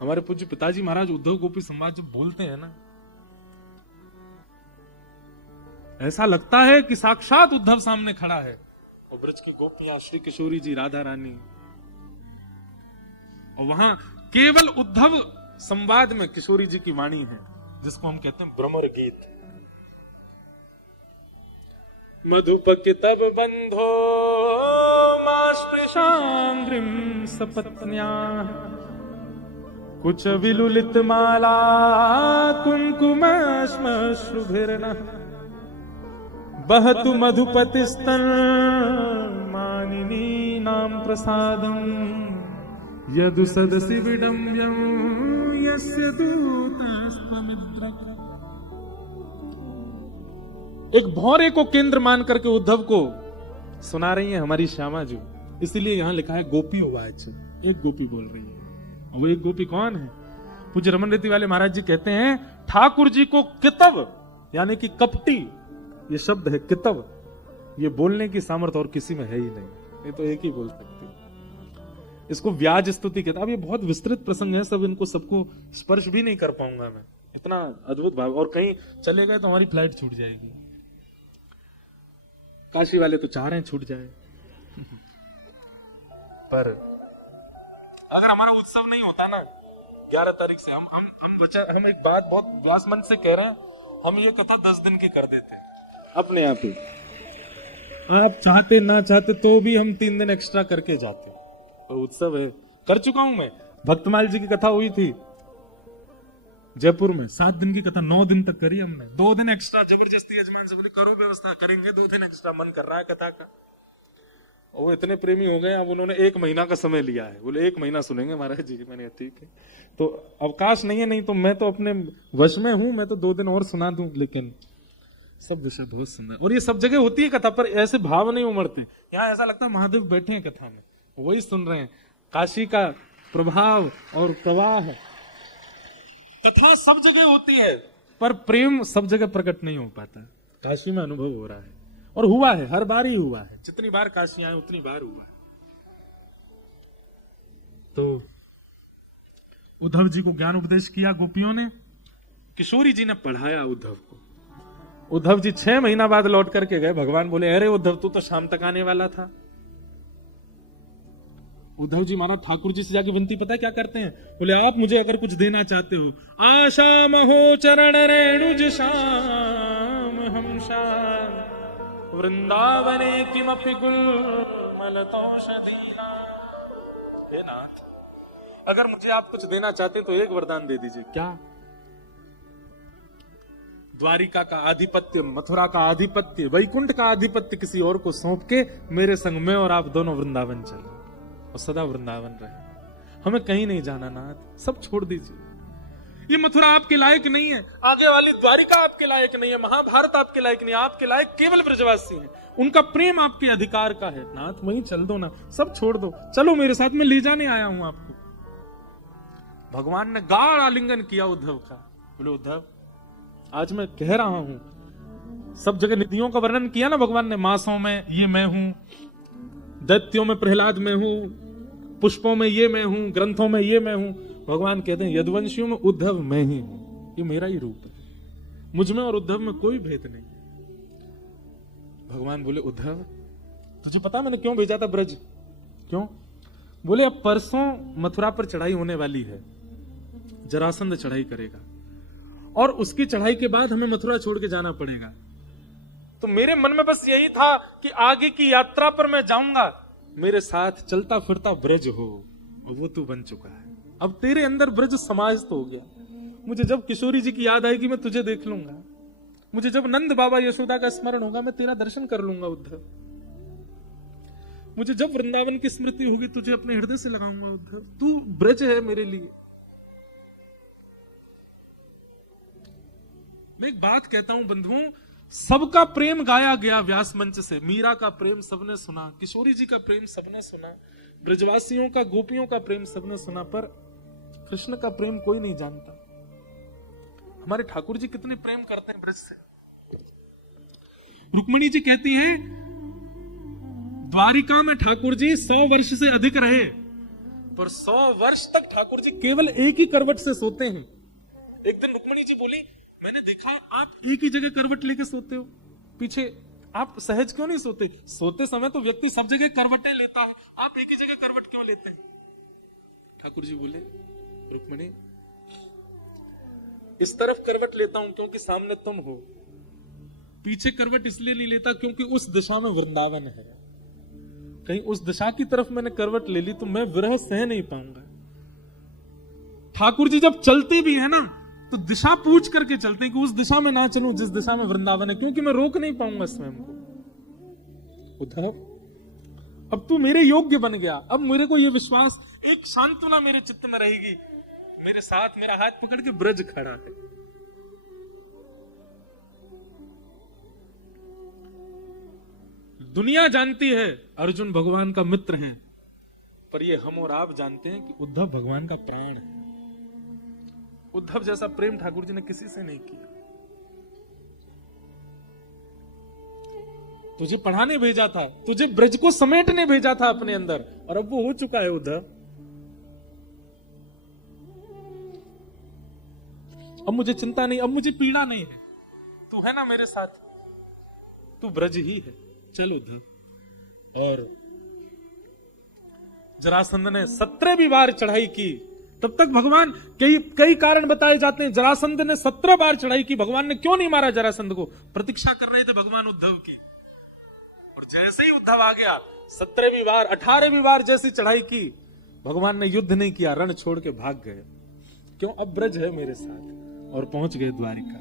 हमारे पूज्य पिताजी महाराज उद्धव गोपी संवाद जब बोलते हैं ना, ऐसा लगता है कि साक्षात उद्धव सामने खड़ा है और ब्रज की गोपियां, श्री किशोरी जी, राधा रानी, और वहां केवल उद्धव संवाद में किशोरी जी की वाणी है, जिसको हम कहते हैं भ्रमर गीत। मधुपकितव बंधो मास्पृशांग्रिम सपत्न्या कुछ विलुलित माला कुंकुमश्मश्रुभिर्न बहतु मधुपतिस्तन मानिनी नाम प्रसादम यदु सदसि विडम्यं यस्य दूतस्त्वमिद्रक। एक भौरे को केंद्र मान करके उद्धव को सुना रही है हमारी श्यामा जी, इसीलिए यहां लिखा है गोपी उवाच, एक गोपी बोल रही है। और वो एक गोपी कौन है? पूज्य रमन रेती वाले महाराज जी कहते हैं, ठाकुर जी को कितव यानी कि कपटी, ये शब्द है कितव, ये बोलने की सामर्थ्य और किसी में है ही नहीं, ये तो एक ही बोल सकती है। इसको व्याज स्तुति कहते हैं। अब ये बहुत विस्तृत प्रसंग है, सब इनको सबको स्पर्श भी नहीं कर पाऊंगा मैं, इतना अद्भुत भाव, और कहीं चले गए तो हमारी फ्लाइट छूट जाएगी। काशी वाले तो चाह रहे हैं छूट जाए पर अगर हमारा उत्सव नहीं होता ना 11 तारीख से, हम एक बात बहुत व्यास मंच से कह रहे हैं, हम ये कथा 10 दिन की कर देते अपने आप ही। आप चाहते ना चाहते तो भी हम 3 दिन एक्स्ट्रा करके जाते, तो उत्सव है। कर चुका हूं मैं, भक्तमाल जी की कथा हुई थी जयपुर में, 7 दिन की कथा 9 दिन तक करी हमने, 2 दिन एक्स्ट्रा जबरदस्ती यजमान से बोले करो व्यवस्था, करेंगे 2 दिन एक्स्ट्रा, मन कर रहा है कथा का। और वो इतने प्रेमी हो गए, अब उन्होंने 1 महीना का समय लिया है, बोले 1 महीना सुनेंगे महाराज जी। मैंने ठीक है, तो अवकाश नहीं है, नहीं तो मैं तो अपने वश में हूं, मैं तो 2 दिन और सुना दूं, लेकिन सब विषय बहुत सुंदर। और ये सब जगह होती है कथा, पर ऐसे भाव नहीं उमड़ते। यहाँ ऐसा लगता है महादेव बैठे हैं कथा में, वही सुन रहे हैं, काशी का प्रभाव और प्रवाह। कथा सब जगह होती है, पर प्रेम सब जगह प्रकट नहीं हो पाता। काशी में अनुभव हो रहा है, और हुआ है, हर बार ही हुआ है, जितनी बार काशी आए उतनी बार हुआ है। तो उद्धव जी को ज्ञान उपदेश किया गोपियों ने, किशोरी जी ने पढ़ाया उद्धव को। उद्धव जी 6 महीना बाद लौट करके गए। भगवान बोले, अरे उद्धव तू तो शाम तक आने वाला था। उद्धव जी महाराज ठाकुर जी से जाके विनती पता है क्या करते हैं? बोले, आप मुझे अगर कुछ देना चाहते हो, आशा महो चरण रेणुज श्याम हम श्याम वृंदावने किमपि गुल मलतौषधीना। हे नाथ, अगर मुझे आप कुछ देना चाहते तो एक वरदान दे दीजिए। क्या? द्वारिका का आधिपत्य, मथुरा का आधिपत्य, वैकुंठ का आधिपत्य किसी और को सौंप के मेरे संग में और आप दोनों वृंदावन चले और सदा वृंदावन रहे। हमें कहीं नहीं जाना नाथ, सब छोड़ दीजिए। ये मथुरा आपके लायक नहीं है, आगे वाली द्वारिका आपके लायक नहीं है, महाभारत आपके लायक नहीं है, आपके लायक केवल ब्रजवासी हैं। उनका प्रेम आपके अधिकार का है नाथ, वहीं चल दो ना, सब छोड़ दो, चलो मेरे साथ, में ले जाने आया हूं आपको। भगवान ने गाढ़ आलिंगन किया उद्धव का। बोले, उद्धव आज मैं कह रहा हूं, सब जगह निधियों का वर्णन किया ना भगवान ने, मासों में ये मैं हूं, दैत्यों में प्रहलाद में हूं, पुष्पों में ये मैं हूं, ग्रंथों में ये मैं हूं। भगवान कहते हैं यदुवंशियों में उद्धव मैं ही हूं, ये मेरा ही रूप है, मुझ में और उद्धव में कोई भेद नहीं। भगवान बोले, उद्धव तुझे पता मैंने क्यों भेजा था ब्रज? क्यों? बोले, अब परसों मथुरा पर चढ़ाई होने वाली है, जरासंध चढ़ाई करेगा, और उसकी चढ़ाई के बाद हमें मथुरा छोड़ के जाना पड़ेगा। तो मेरे मन में बस यही था कि आगे की यात्रा पर मैं जाऊंगा, मेरे साथ चलता फिरता ब्रज हो, और वो तू बन चुका है। अब तेरे अंदर ब्रज समाज तो हो गया। मुझे जब किशोरी जी की याद आएगी मैं तुझे देख लूंगा, मुझे जब नंद बाबा यशोदा का स्मरण होगा मैं तेरा दर्शन कर लूंगा उद्धव, मुझे जब वृंदावन की स्मृति होगी तुझे अपने हृदय से लगाऊंगा उद्धव, तू ब्रज है मेरे लिए। मैं एक बात कहता हूं बंधुओं, सबका प्रेम गाया गया व्यास मंच से। मीरा का प्रेम सबने सुना, किशोरी जी का प्रेम सबने सुना, ब्रजवासियों का, गोपियों का प्रेम सबने सुना, पर कृष्ण का प्रेम कोई नहीं जानता। हमारे ठाकुर जी कितने प्रेम करते हैं ब्रज से। रुक्मिणी जी कहती है द्वारिका में ठाकुर जी 100 वर्ष से अधिक रहे, पर 100 वर्ष तक ठाकुर जी केवल एक ही करवट से सोते हैं। एक दिन रुक्मिणी जी बोली मैंने देखा आप एक ही जगह करवट लेके सोते हो, पीछे आप सहज क्यों नहीं सोते? सोते समय तो व्यक्ति सब जगह करवटें लेता है, आप एक ही जगह करवट क्यों लेते हैं? ठाकुर जी बोले रुक्मिणी इस तरफ करवट लेता हूं क्योंकि सामने तुम हो, पीछे करवट इसलिए नहीं लेता क्योंकि उस दिशा में वृंदावन है, कहीं उस दिशा की तरफ मैंने करवट ले ली तो मैं विरह सह नहीं पाऊंगा। ठाकुर जी जब चलते भी है ना तो दिशा पूछ करके चलते हैं कि उस दिशा में ना चलूं जिस दिशा में वृंदावन है, क्योंकि मैं रोक नहीं पाऊंगा स्वयं को। उद्धव अब तू मेरे योग्य बन गया, अब मेरे को ये विश्वास, एक सांत्वना मेरे चित्त में रहेगी, मेरे साथ मेरा हाथ पकड़ के ब्रज खड़ा है। दुनिया जानती है अर्जुन भगवान का मित्र है, पर ये हम और आप जानते हैं कि उद्धव भगवान का प्राण है। उद्धव जैसा प्रेम ठाकुर जी ने किसी से नहीं किया। तुझे पढ़ाने भेजा था, तुझे ब्रज को समेटने भेजा था अपने अंदर, और अब वो हो चुका है उद्धव। अब मुझे चिंता नहीं, अब मुझे पीड़ा नहीं है, तू है ना मेरे साथ, तू ब्रज ही है, चल उद्धव। और जरासंध ने 17वीं बार चढ़ाई की, तब तक भगवान कई कारण बताए जाते हैं। जरासंध ने 17 बार चढ़ाई की, भगवान ने क्यों नहीं मारा जरासंध को? प्रतीक्षा कर रहे थे भगवान उद्धव की। और जैसे ही उद्धव आ गया 17वीं बार 18वीं बार जैसी चढ़ाई की, भगवान ने युद्ध नहीं किया, रण छोड़ के भाग गए। क्यों? अब ब्रज है मेरे साथ, और पहुंच गए द्वारिका।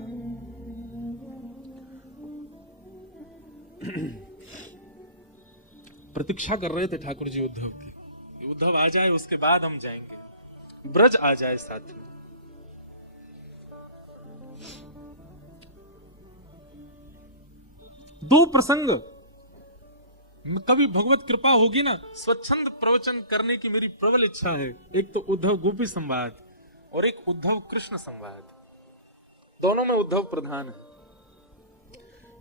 प्रतीक्षा कर रहे थे ठाकुर जी उद्धव की, उद्धव आ जाए उसके बाद हम जाएंगे, ब्रज आ जाए साथ में। दो प्रसंग कभी भगवत कृपा होगी ना, स्वच्छंद प्रवचन करने की मेरी प्रबल इच्छा है। एक तो उद्धव गोपी संवाद और एक उद्धव कृष्ण संवाद, दोनों में उद्धव प्रधान है।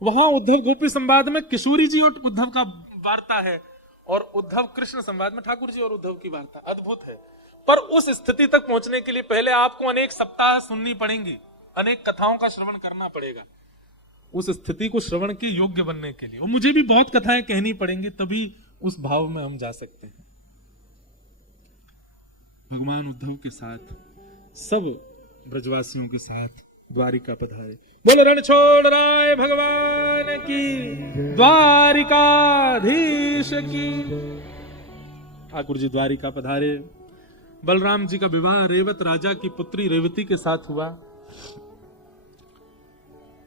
वहां उद्धव गोपी संवाद में किशोरी जी और उद्धव का वार्ता है, और उद्धव कृष्ण संवाद में ठाकुर जी और उद्धव की वार्ता अद्भुत है। पर उस स्थिति तक पहुंचने के लिए पहले आपको अनेक सप्ताह सुननी पड़ेंगी, अनेक कथाओं का श्रवण करना पड़ेगा उस स्थिति को श्रवण के योग्य बनने के लिए। और मुझे भी बहुत कथाएं कहनी पड़ेंगी, तभी उस भाव में हम जा सकते हैं। भगवान उद्धव के साथ, सब ब्रजवासियों के साथ द्वारिका पधारे। बोलो रण छोड़ राय भगवान की, द्वारिकाधीश की। ठाकुर जी द्वारिका पधारे। बलराम जी का विवाह रेवत राजा की पुत्री रेवती के साथ हुआ,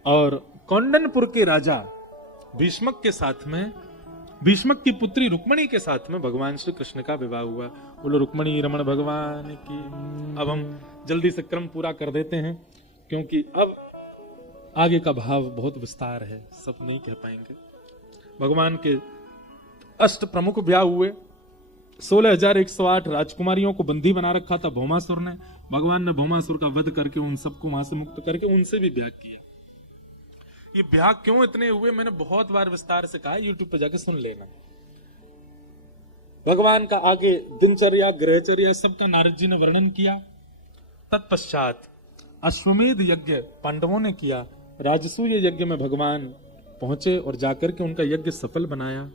और कौंडनपुर के राजा भीष्मक के साथ में, भीष्मक की पुत्री रुक्मिणी के साथ में भगवान श्री कृष्ण का विवाह हुआ। बोलो रुक्मिणी रमण भगवान की। अब हम जल्दी से क्रम पूरा कर देते हैं, क्योंकि अब आगे का भाव बहुत विस्तार है, सब नहीं कह पाएंगे। भगवान के अष्ट प्रमुख ब्याह हुए। 16,108 राजकुमारियों को बंदी बना रखा था भौमासुर ने। भगवान ने भौमासुर का वध करके उन सबको वहां से मुक्त करके उनसे भी ब्याह किया। ये ब्याह क्यों इतने हुए मैंने बहुत बार विस्तार से कहा, यूट्यूब पे जाके सुन लेना। भगवान का आगे दिनचर्या ग्रहचर्या सबका नारद जी ने वर्णन किया। तत्पश्चात अश्वमेध यज्ञ पांडवों ने किया। राजसूय यज्ञ में भगवान पहुंचे और जाकर के उनका यज्ञ सफल बनाया।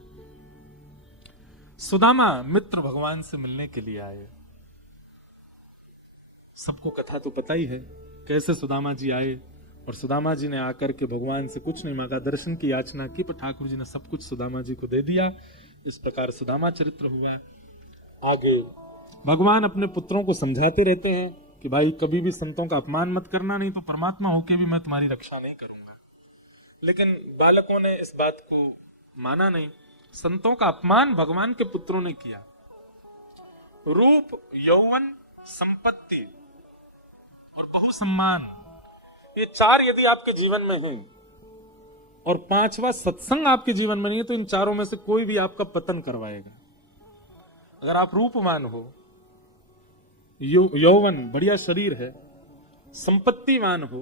सुदामा मित्र भगवान से मिलने के लिए आए। सबको कथा तो पता ही है कैसे सुदामा जी आए, और सुदामा जी ने आकर के भगवान से कुछ नहीं मांगा, दर्शन की याचना की, पर ठाकुर जी ने सब कुछ सुदामा जी को दे दिया। इस प्रकार सुदामा चरित्र हुआ। आगे भगवान अपने पुत्रों को समझाते रहते हैं कि भाई कभी भी संतों का अपमान मत करना, नहीं तो परमात्मा होके भी मैं तुम्हारी रक्षा नहीं करूंगा। लेकिन बालकों ने इस बात को माना नहीं। संतों का अपमान भगवान के पुत्रों ने किया। रूप, यौवन, संपत्ति और बहुसम्मान, ये चार यदि आपके जीवन में हैं और पांचवा सत्संग आपके जीवन में नहीं है, तो इन चारों में से कोई भी आपका पतन करवाएगा। अगर आप रूपवान हो, यौवन बढ़िया शरीर है, संपत्तिवान हो,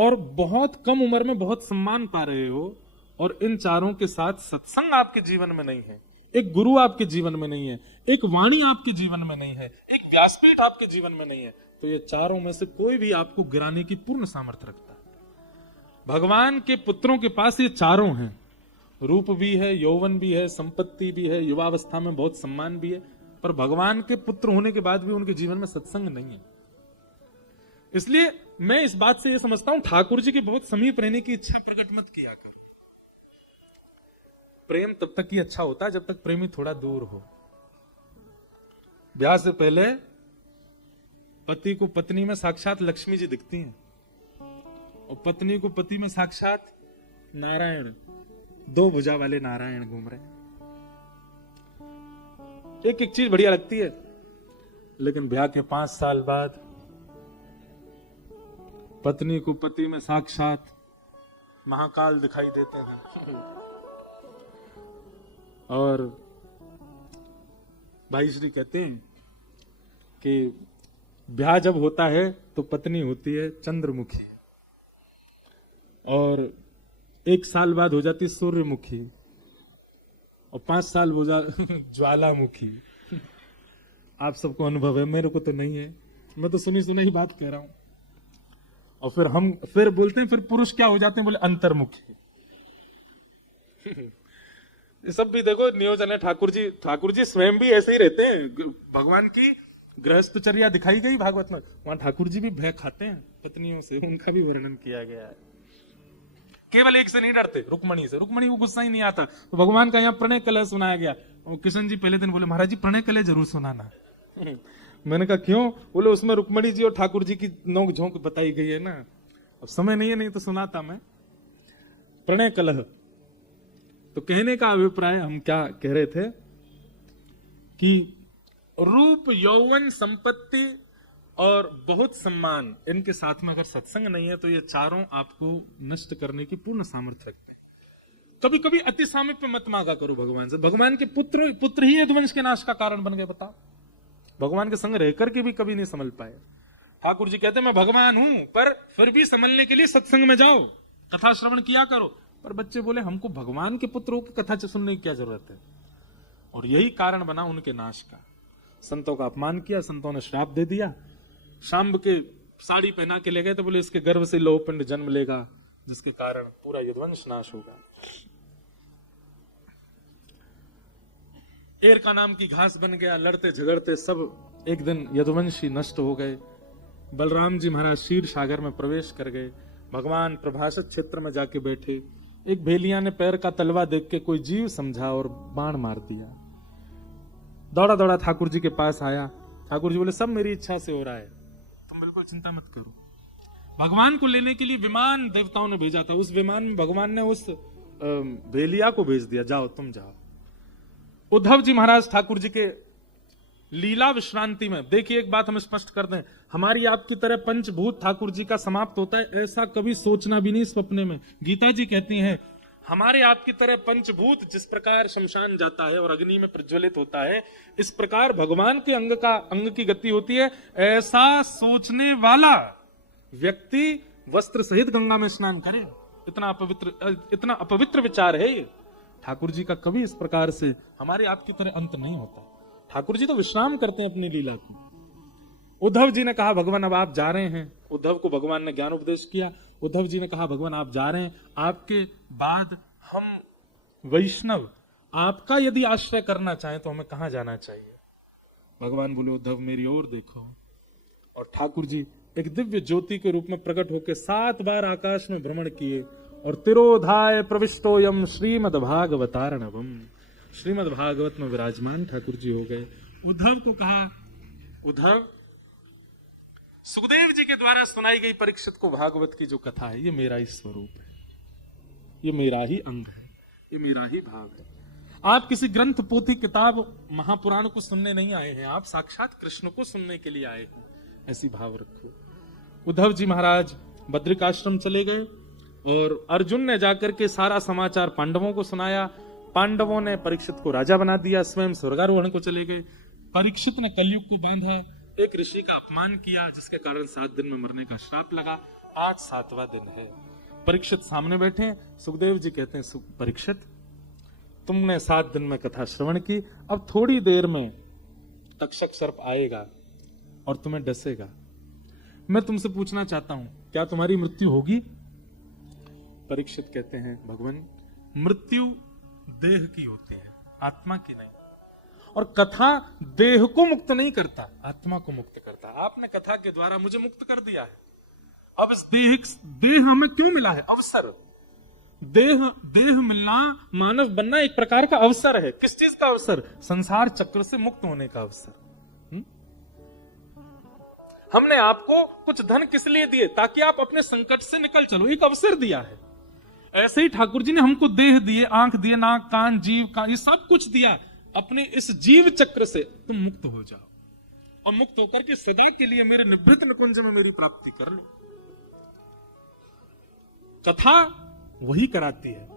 और बहुत कम उम्र में बहुत सम्मान पा रहे हो, और इन चारों के साथ सत्संग आपके जीवन में नहीं है, एक गुरु आपके जीवन में नहीं है, एक वाणी आपके जीवन में नहीं है, एक व्यासपीठ आपके जीवन में नहीं है, तो ये चारों में से कोई भी आपको गिराने की पूर्ण सामर्थ्य रखता है। भगवान के पुत्रों के पास ये चारों हैं, रूप भी है, यौवन भी है, संपत्ति भी है, युवावस्था में बहुत सम्मान भी है, पर भगवान के पुत्र होने के बाद भी उनके जीवन में सत्संग नहीं है। इसलिए मैं इस बात से यह समझता हूं, ठाकुर जी के बहुत समीप रहने की इच्छा प्रकट मत किया कर। प्रेम तब तक ही अच्छा होता है जब तक प्रेमी थोड़ा दूर हो। ब्याह से पहले पति को पत्नी में साक्षात लक्ष्मी जी दिखती हैं, और पत्नी को पति में साक्षात नारायण, दो भुजा वाले नारायण घूम रहे हैं। एक एक चीज बढ़िया लगती है, लेकिन ब्याह के 5 साल बाद पत्नी को पति में साक्षात महाकाल दिखाई देते हैं। और भाई श्री कहते हैं कि ब्याह जब होता है तो पत्नी होती है चंद्रमुखी, और 1 साल बाद हो जाती सूर्यमुखी, और 5 साल हो जा ज्वालामुखी। आप सबको अनुभव है, मेरे को तो नहीं है, मैं तो सुनी सुनी ही बात कह रहा हूं। और फिर बोलते हैं, फिर पुरुष क्या हो जाते हैं, बोले अंतर्मुखी। ये सब भी देखो नियोजन है। ठाकुर जी स्वयं भी ऐसे ही रहते हैं। भगवान की गृहस्थचर्या दिखाई गई भागवत में, वहां ठाकुर जी भी भय खाते हैं पत्नियों से, उनका भी वर्णन किया गया है। केवल एक से नहीं डरते, रुक्मणी से। रुक्मणी को गुस्सा ही नहीं आता, तो भगवान का यहाँ प्रणय कलह सुनाया गया। और किशन जी पहले दिन बोले, महाराज जी प्रणय कलह जरूर सुनाना। मैंने कहा क्यों? बोले उसमें रुक्मणी जी और ठाकुर जी की नोक झोंक बताई गई है ना। अब समय नहीं है, नहीं तो सुनाता मैं। प्रणय कलह, तो कहने का अभिप्राय हम क्या कह रहे थे कि रूप, यौवन, संपत्ति और बहुत सम्मान, इनके साथ में अगर सत्संग नहीं है तो ये चारों आपको नष्ट करने की पूर्ण सामर्थ्य रखते हैं। कभी कभी अति सामीप्य मत मांगा करो भगवान से। भगवान के पुत्र ही यदुवंश के नाश का कारण बन गए। बताओ, भगवान के संग रहकर के भी कभी नहीं संभल पाए। ठाकुर जी कहते मैं भगवान हूं, पर फिर भी संभलने के लिए सत्संग में जाओ, कथा श्रवण किया करो। पर बच्चे बोले हमको भगवान के पुत्रों की कथा सुनने की क्या जरूरत है। और यही कारण बना उनके नाश का। संतों का अपमान किया, संतों ने श्राप दे दिया। शाम्ब के साड़ी पहना के ले गए तो बोले इसके गर्भ से लौह पिंड जन्म लेगा, जिसके कारण पूरा यदुवंश नाश होगा। एर का नाम की घास बन गया, लड़ते झगड़ते सब एक दिन यदुवंशी नष्ट हो गए। बलराम जी महाराज क्षीर सागर में प्रवेश कर गए। भगवान प्रभाषित क्षेत्र में जाके बैठे। एक भेलिया ने पैर का तलवा देख के कोई जीव समझा और बाण मार दिया। दौड़ा दौड़ा ठाकुर जी के पास आया। ठाकुर जी बोले सब मेरी इच्छा से हो रहा है, तुम बिल्कुल चिंता मत करो। भगवान को लेने के लिए विमान देवताओं ने भेजा था। उस विमान में भगवान ने उस भेलिया को भेज दिया, जाओ तुम जाओ। उद्धव जी महाराज ठाकुर जी के लीला विश्रांति में, देखिए एक बात हम स्पष्ट कर दें, हमारी आपकी तरह पंचभूत ठाकुर जी का समाप्त होता है ऐसा कभी सोचना भी नहीं सपने में। गीता जी कहती हैं हमारे आपकी तरह पंचभूत जिस प्रकार शमशान जाता है और अग्नि में प्रज्वलित होता है, इस प्रकार भगवान के अंग की गति होती है। ऐसा सोचने वाला व्यक्ति वस्त्र सहित गंगा में स्नान करे। इतना अपवित्र विचार है ये। ठाकुर जी का कभी इस प्रकार से हमारे आपकी तरह अंत नहीं होता। ठाकुर जी तो विश्राम करते हैं अपनी लीला को। उद्धव जी ने कहा भगवान अब आप जा रहे हैं। उद्धव को भगवान ने ज्ञान उपदेश किया। उद्धव जी ने कहा भगवान आप जा रहे हैं, आपके बाद हम वैष्णव आपका यदि आश्रय करना चाहें तो हमें कहां जाना चाहिए। भगवान बोले उद्धव मेरी ओर देखो। और ठाकुर जी एक दिव्य ज्योति के रूप में प्रकट होकर 7 बार आकाश में भ्रमण किए और तिरोधाय प्रविष्टोयम श्रीमद् भागवतार्णवम, श्रीमद् भागवत में विराजमान ठाकुर जी हो गए। उद्धव को कहा उद्धव, सुखदेव जी के द्वारा सुनाई गई परीक्षित को भागवत की जो कथा है ये मेरा ही स्वरूप है, ये मेरा ही अंग है, ये मेरा ही भाव है। आप किसी ग्रंथ पोथी किताब महापुराण को सुनने नहीं आए हैं, आप साक्षात कृष्ण को सुनने के लिए आए हैं, ऐसी भाव रखिए। उद्धव जी महाराज बद्रिकाश्रम चले गए और अर्जुन ने जाकर के सारा समाचार पांडवों को सुनाया। पांडवों ने परीक्षित को राजा बना दिया, स्वयं स्वर्गारोहण को चले गए। परीक्षित ने कलयुग को बांधा, एक ऋषि का अपमान किया जिसके कारण 7 दिन में मरने का श्राप लगा। आज 7वां दिन है। परीक्षित सामने बैठे हैं। सुखदेव जी कहते हैं, परीक्षित, तुमने 7 दिन में कथा श्रवण की, अब थोड़ी देर में तक्षक सर्प आएगा और तुम्हें डसेगा। मैं तुमसे पूछना चाहता हूं, क्या तुम्हारी मृत्यु होगी? परीक्षित कहते हैं, भगवान, मृत्यु देह की होती है, आत्मा की नहीं। और कथा देह को मुक्त नहीं करता, आत्मा को मुक्त करता। आपने कथा के द्वारा मुझे मुक्त कर दिया है। अब इस देह हमें क्यों मिला है? अवसर। देह मिलना, मानव बनना एक प्रकार का अवसर है। किस चीज का अवसर? संसार चक्र से मुक्त होने का अवसर। हमने आपको कुछ धन किस लिए दिए? ताकि आप अपने संकट से निकल चलो, एक अवसर दिया है। ऐसे ही ठाकुर जी ने हमको देह दिए, आंख दिए, नाक, कान, जीव का, ये सब कुछ दिया। अपने इस जीव चक्र से तुम मुक्त हो जाओ और मुक्त होकर के सदा के लिए मेरे निवृत्त निकुंज में मेरी प्राप्ति कर लो। कथा वही कराती है।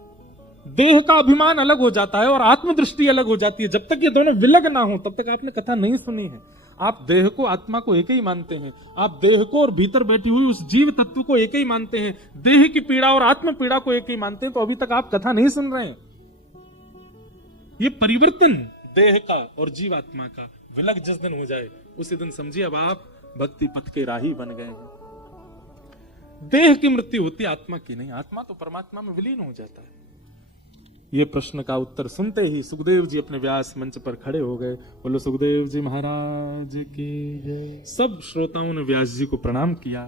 देह का अभिमान अलग हो जाता है और आत्मदृष्टि अलग हो जाती है। जब तक ये दोनों विलग ना हो तब तक आपने कथा नहीं सुनी है। आप देह को, आत्मा को एक ही मानते हैं। आप देह को और भीतर बैठी हुई उस जीव तत्व को एक ही मानते हैं। देह की पीड़ा और आत्म पीड़ा को एक ही मानते हैं। तो अभी तक आप कथा नहीं सुन रहे हैं। ये परिवर्तन देह का और जीवात्मा का विलग जिस दिन हो जाए, उसी दिन समझिए अब आप भक्ति पथ के राही बन गए हैं। देह की मृत्यु होती है, आत्मा की नहीं। आत्मा तो परमात्मा में विलीन हो जाता है। ये प्रश्न का उत्तर सुनते ही सुखदेव जी अपने व्यास मंच पर खड़े हो गए। बोलो सुखदेव जी महाराज की जय। सब श्रोताओं ने व्यास जी को प्रणाम किया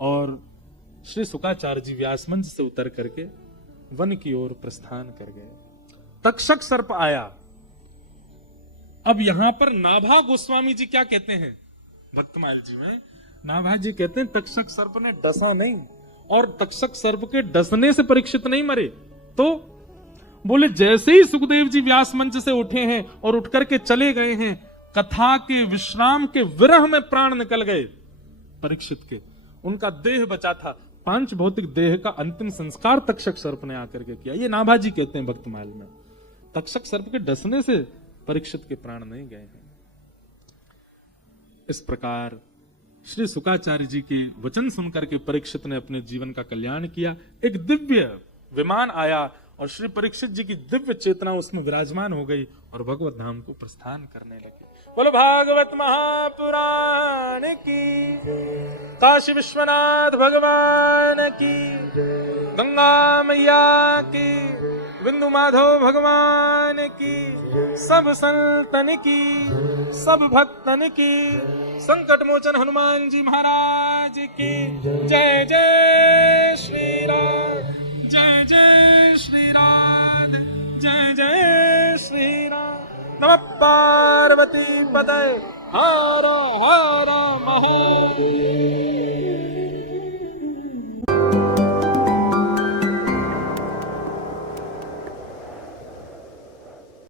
और श्री शुकाचार्य जी व्यास मंच से उतर करके वन की ओर प्रस्थान कर गए। तक्षक सर्प आया। अब यहां पर नाभा गोस्वामी जी क्या कहते हैं भक्तमाल जी में? नाभा जी कहते हैं तक्षक सर्प ने डसा नहीं, और तक्षक सर्प के डसने से परीक्षित नहीं मरे। तो बोले जैसे ही सुखदेव जी व्यास मंच से उठे हैं और उठ करके चले गए हैं, कथा के विश्राम के विरह में प्राण निकल गए परीक्षित के। उनका देह बचा था। 5 भौतिक देह का अंतिम संस्कार तक्षक सर्प ने आकर के किया। ये नाभा जी कहते हैं भक्तमाल में। तक्षक सर्प के डसने से परीक्षित के प्राण नहीं गए हैं। इस प्रकार श्री शुकाचार्य जी के वचन सुनकर के परीक्षित ने अपने जीवन का कल्याण किया। एक दिव्य विमान आया और श्री परीक्षित जी की दिव्य चेतना उसमें विराजमान हो गई और भगवत धाम को प्रस्थान करने लगे। बोलो भागवत महापुराण की, काशी विश्वनाथ भगवान की, गंगा मैया की, बिंदु माधव भगवान की, सब संतन की, सब भक्तन की, संकट मोचन हनुमान जी महाराज की जय। जय श्री राम, जय जय श्री राम, जय जय श्री राम। नमः पार्वती पतये, हर हर महादेव।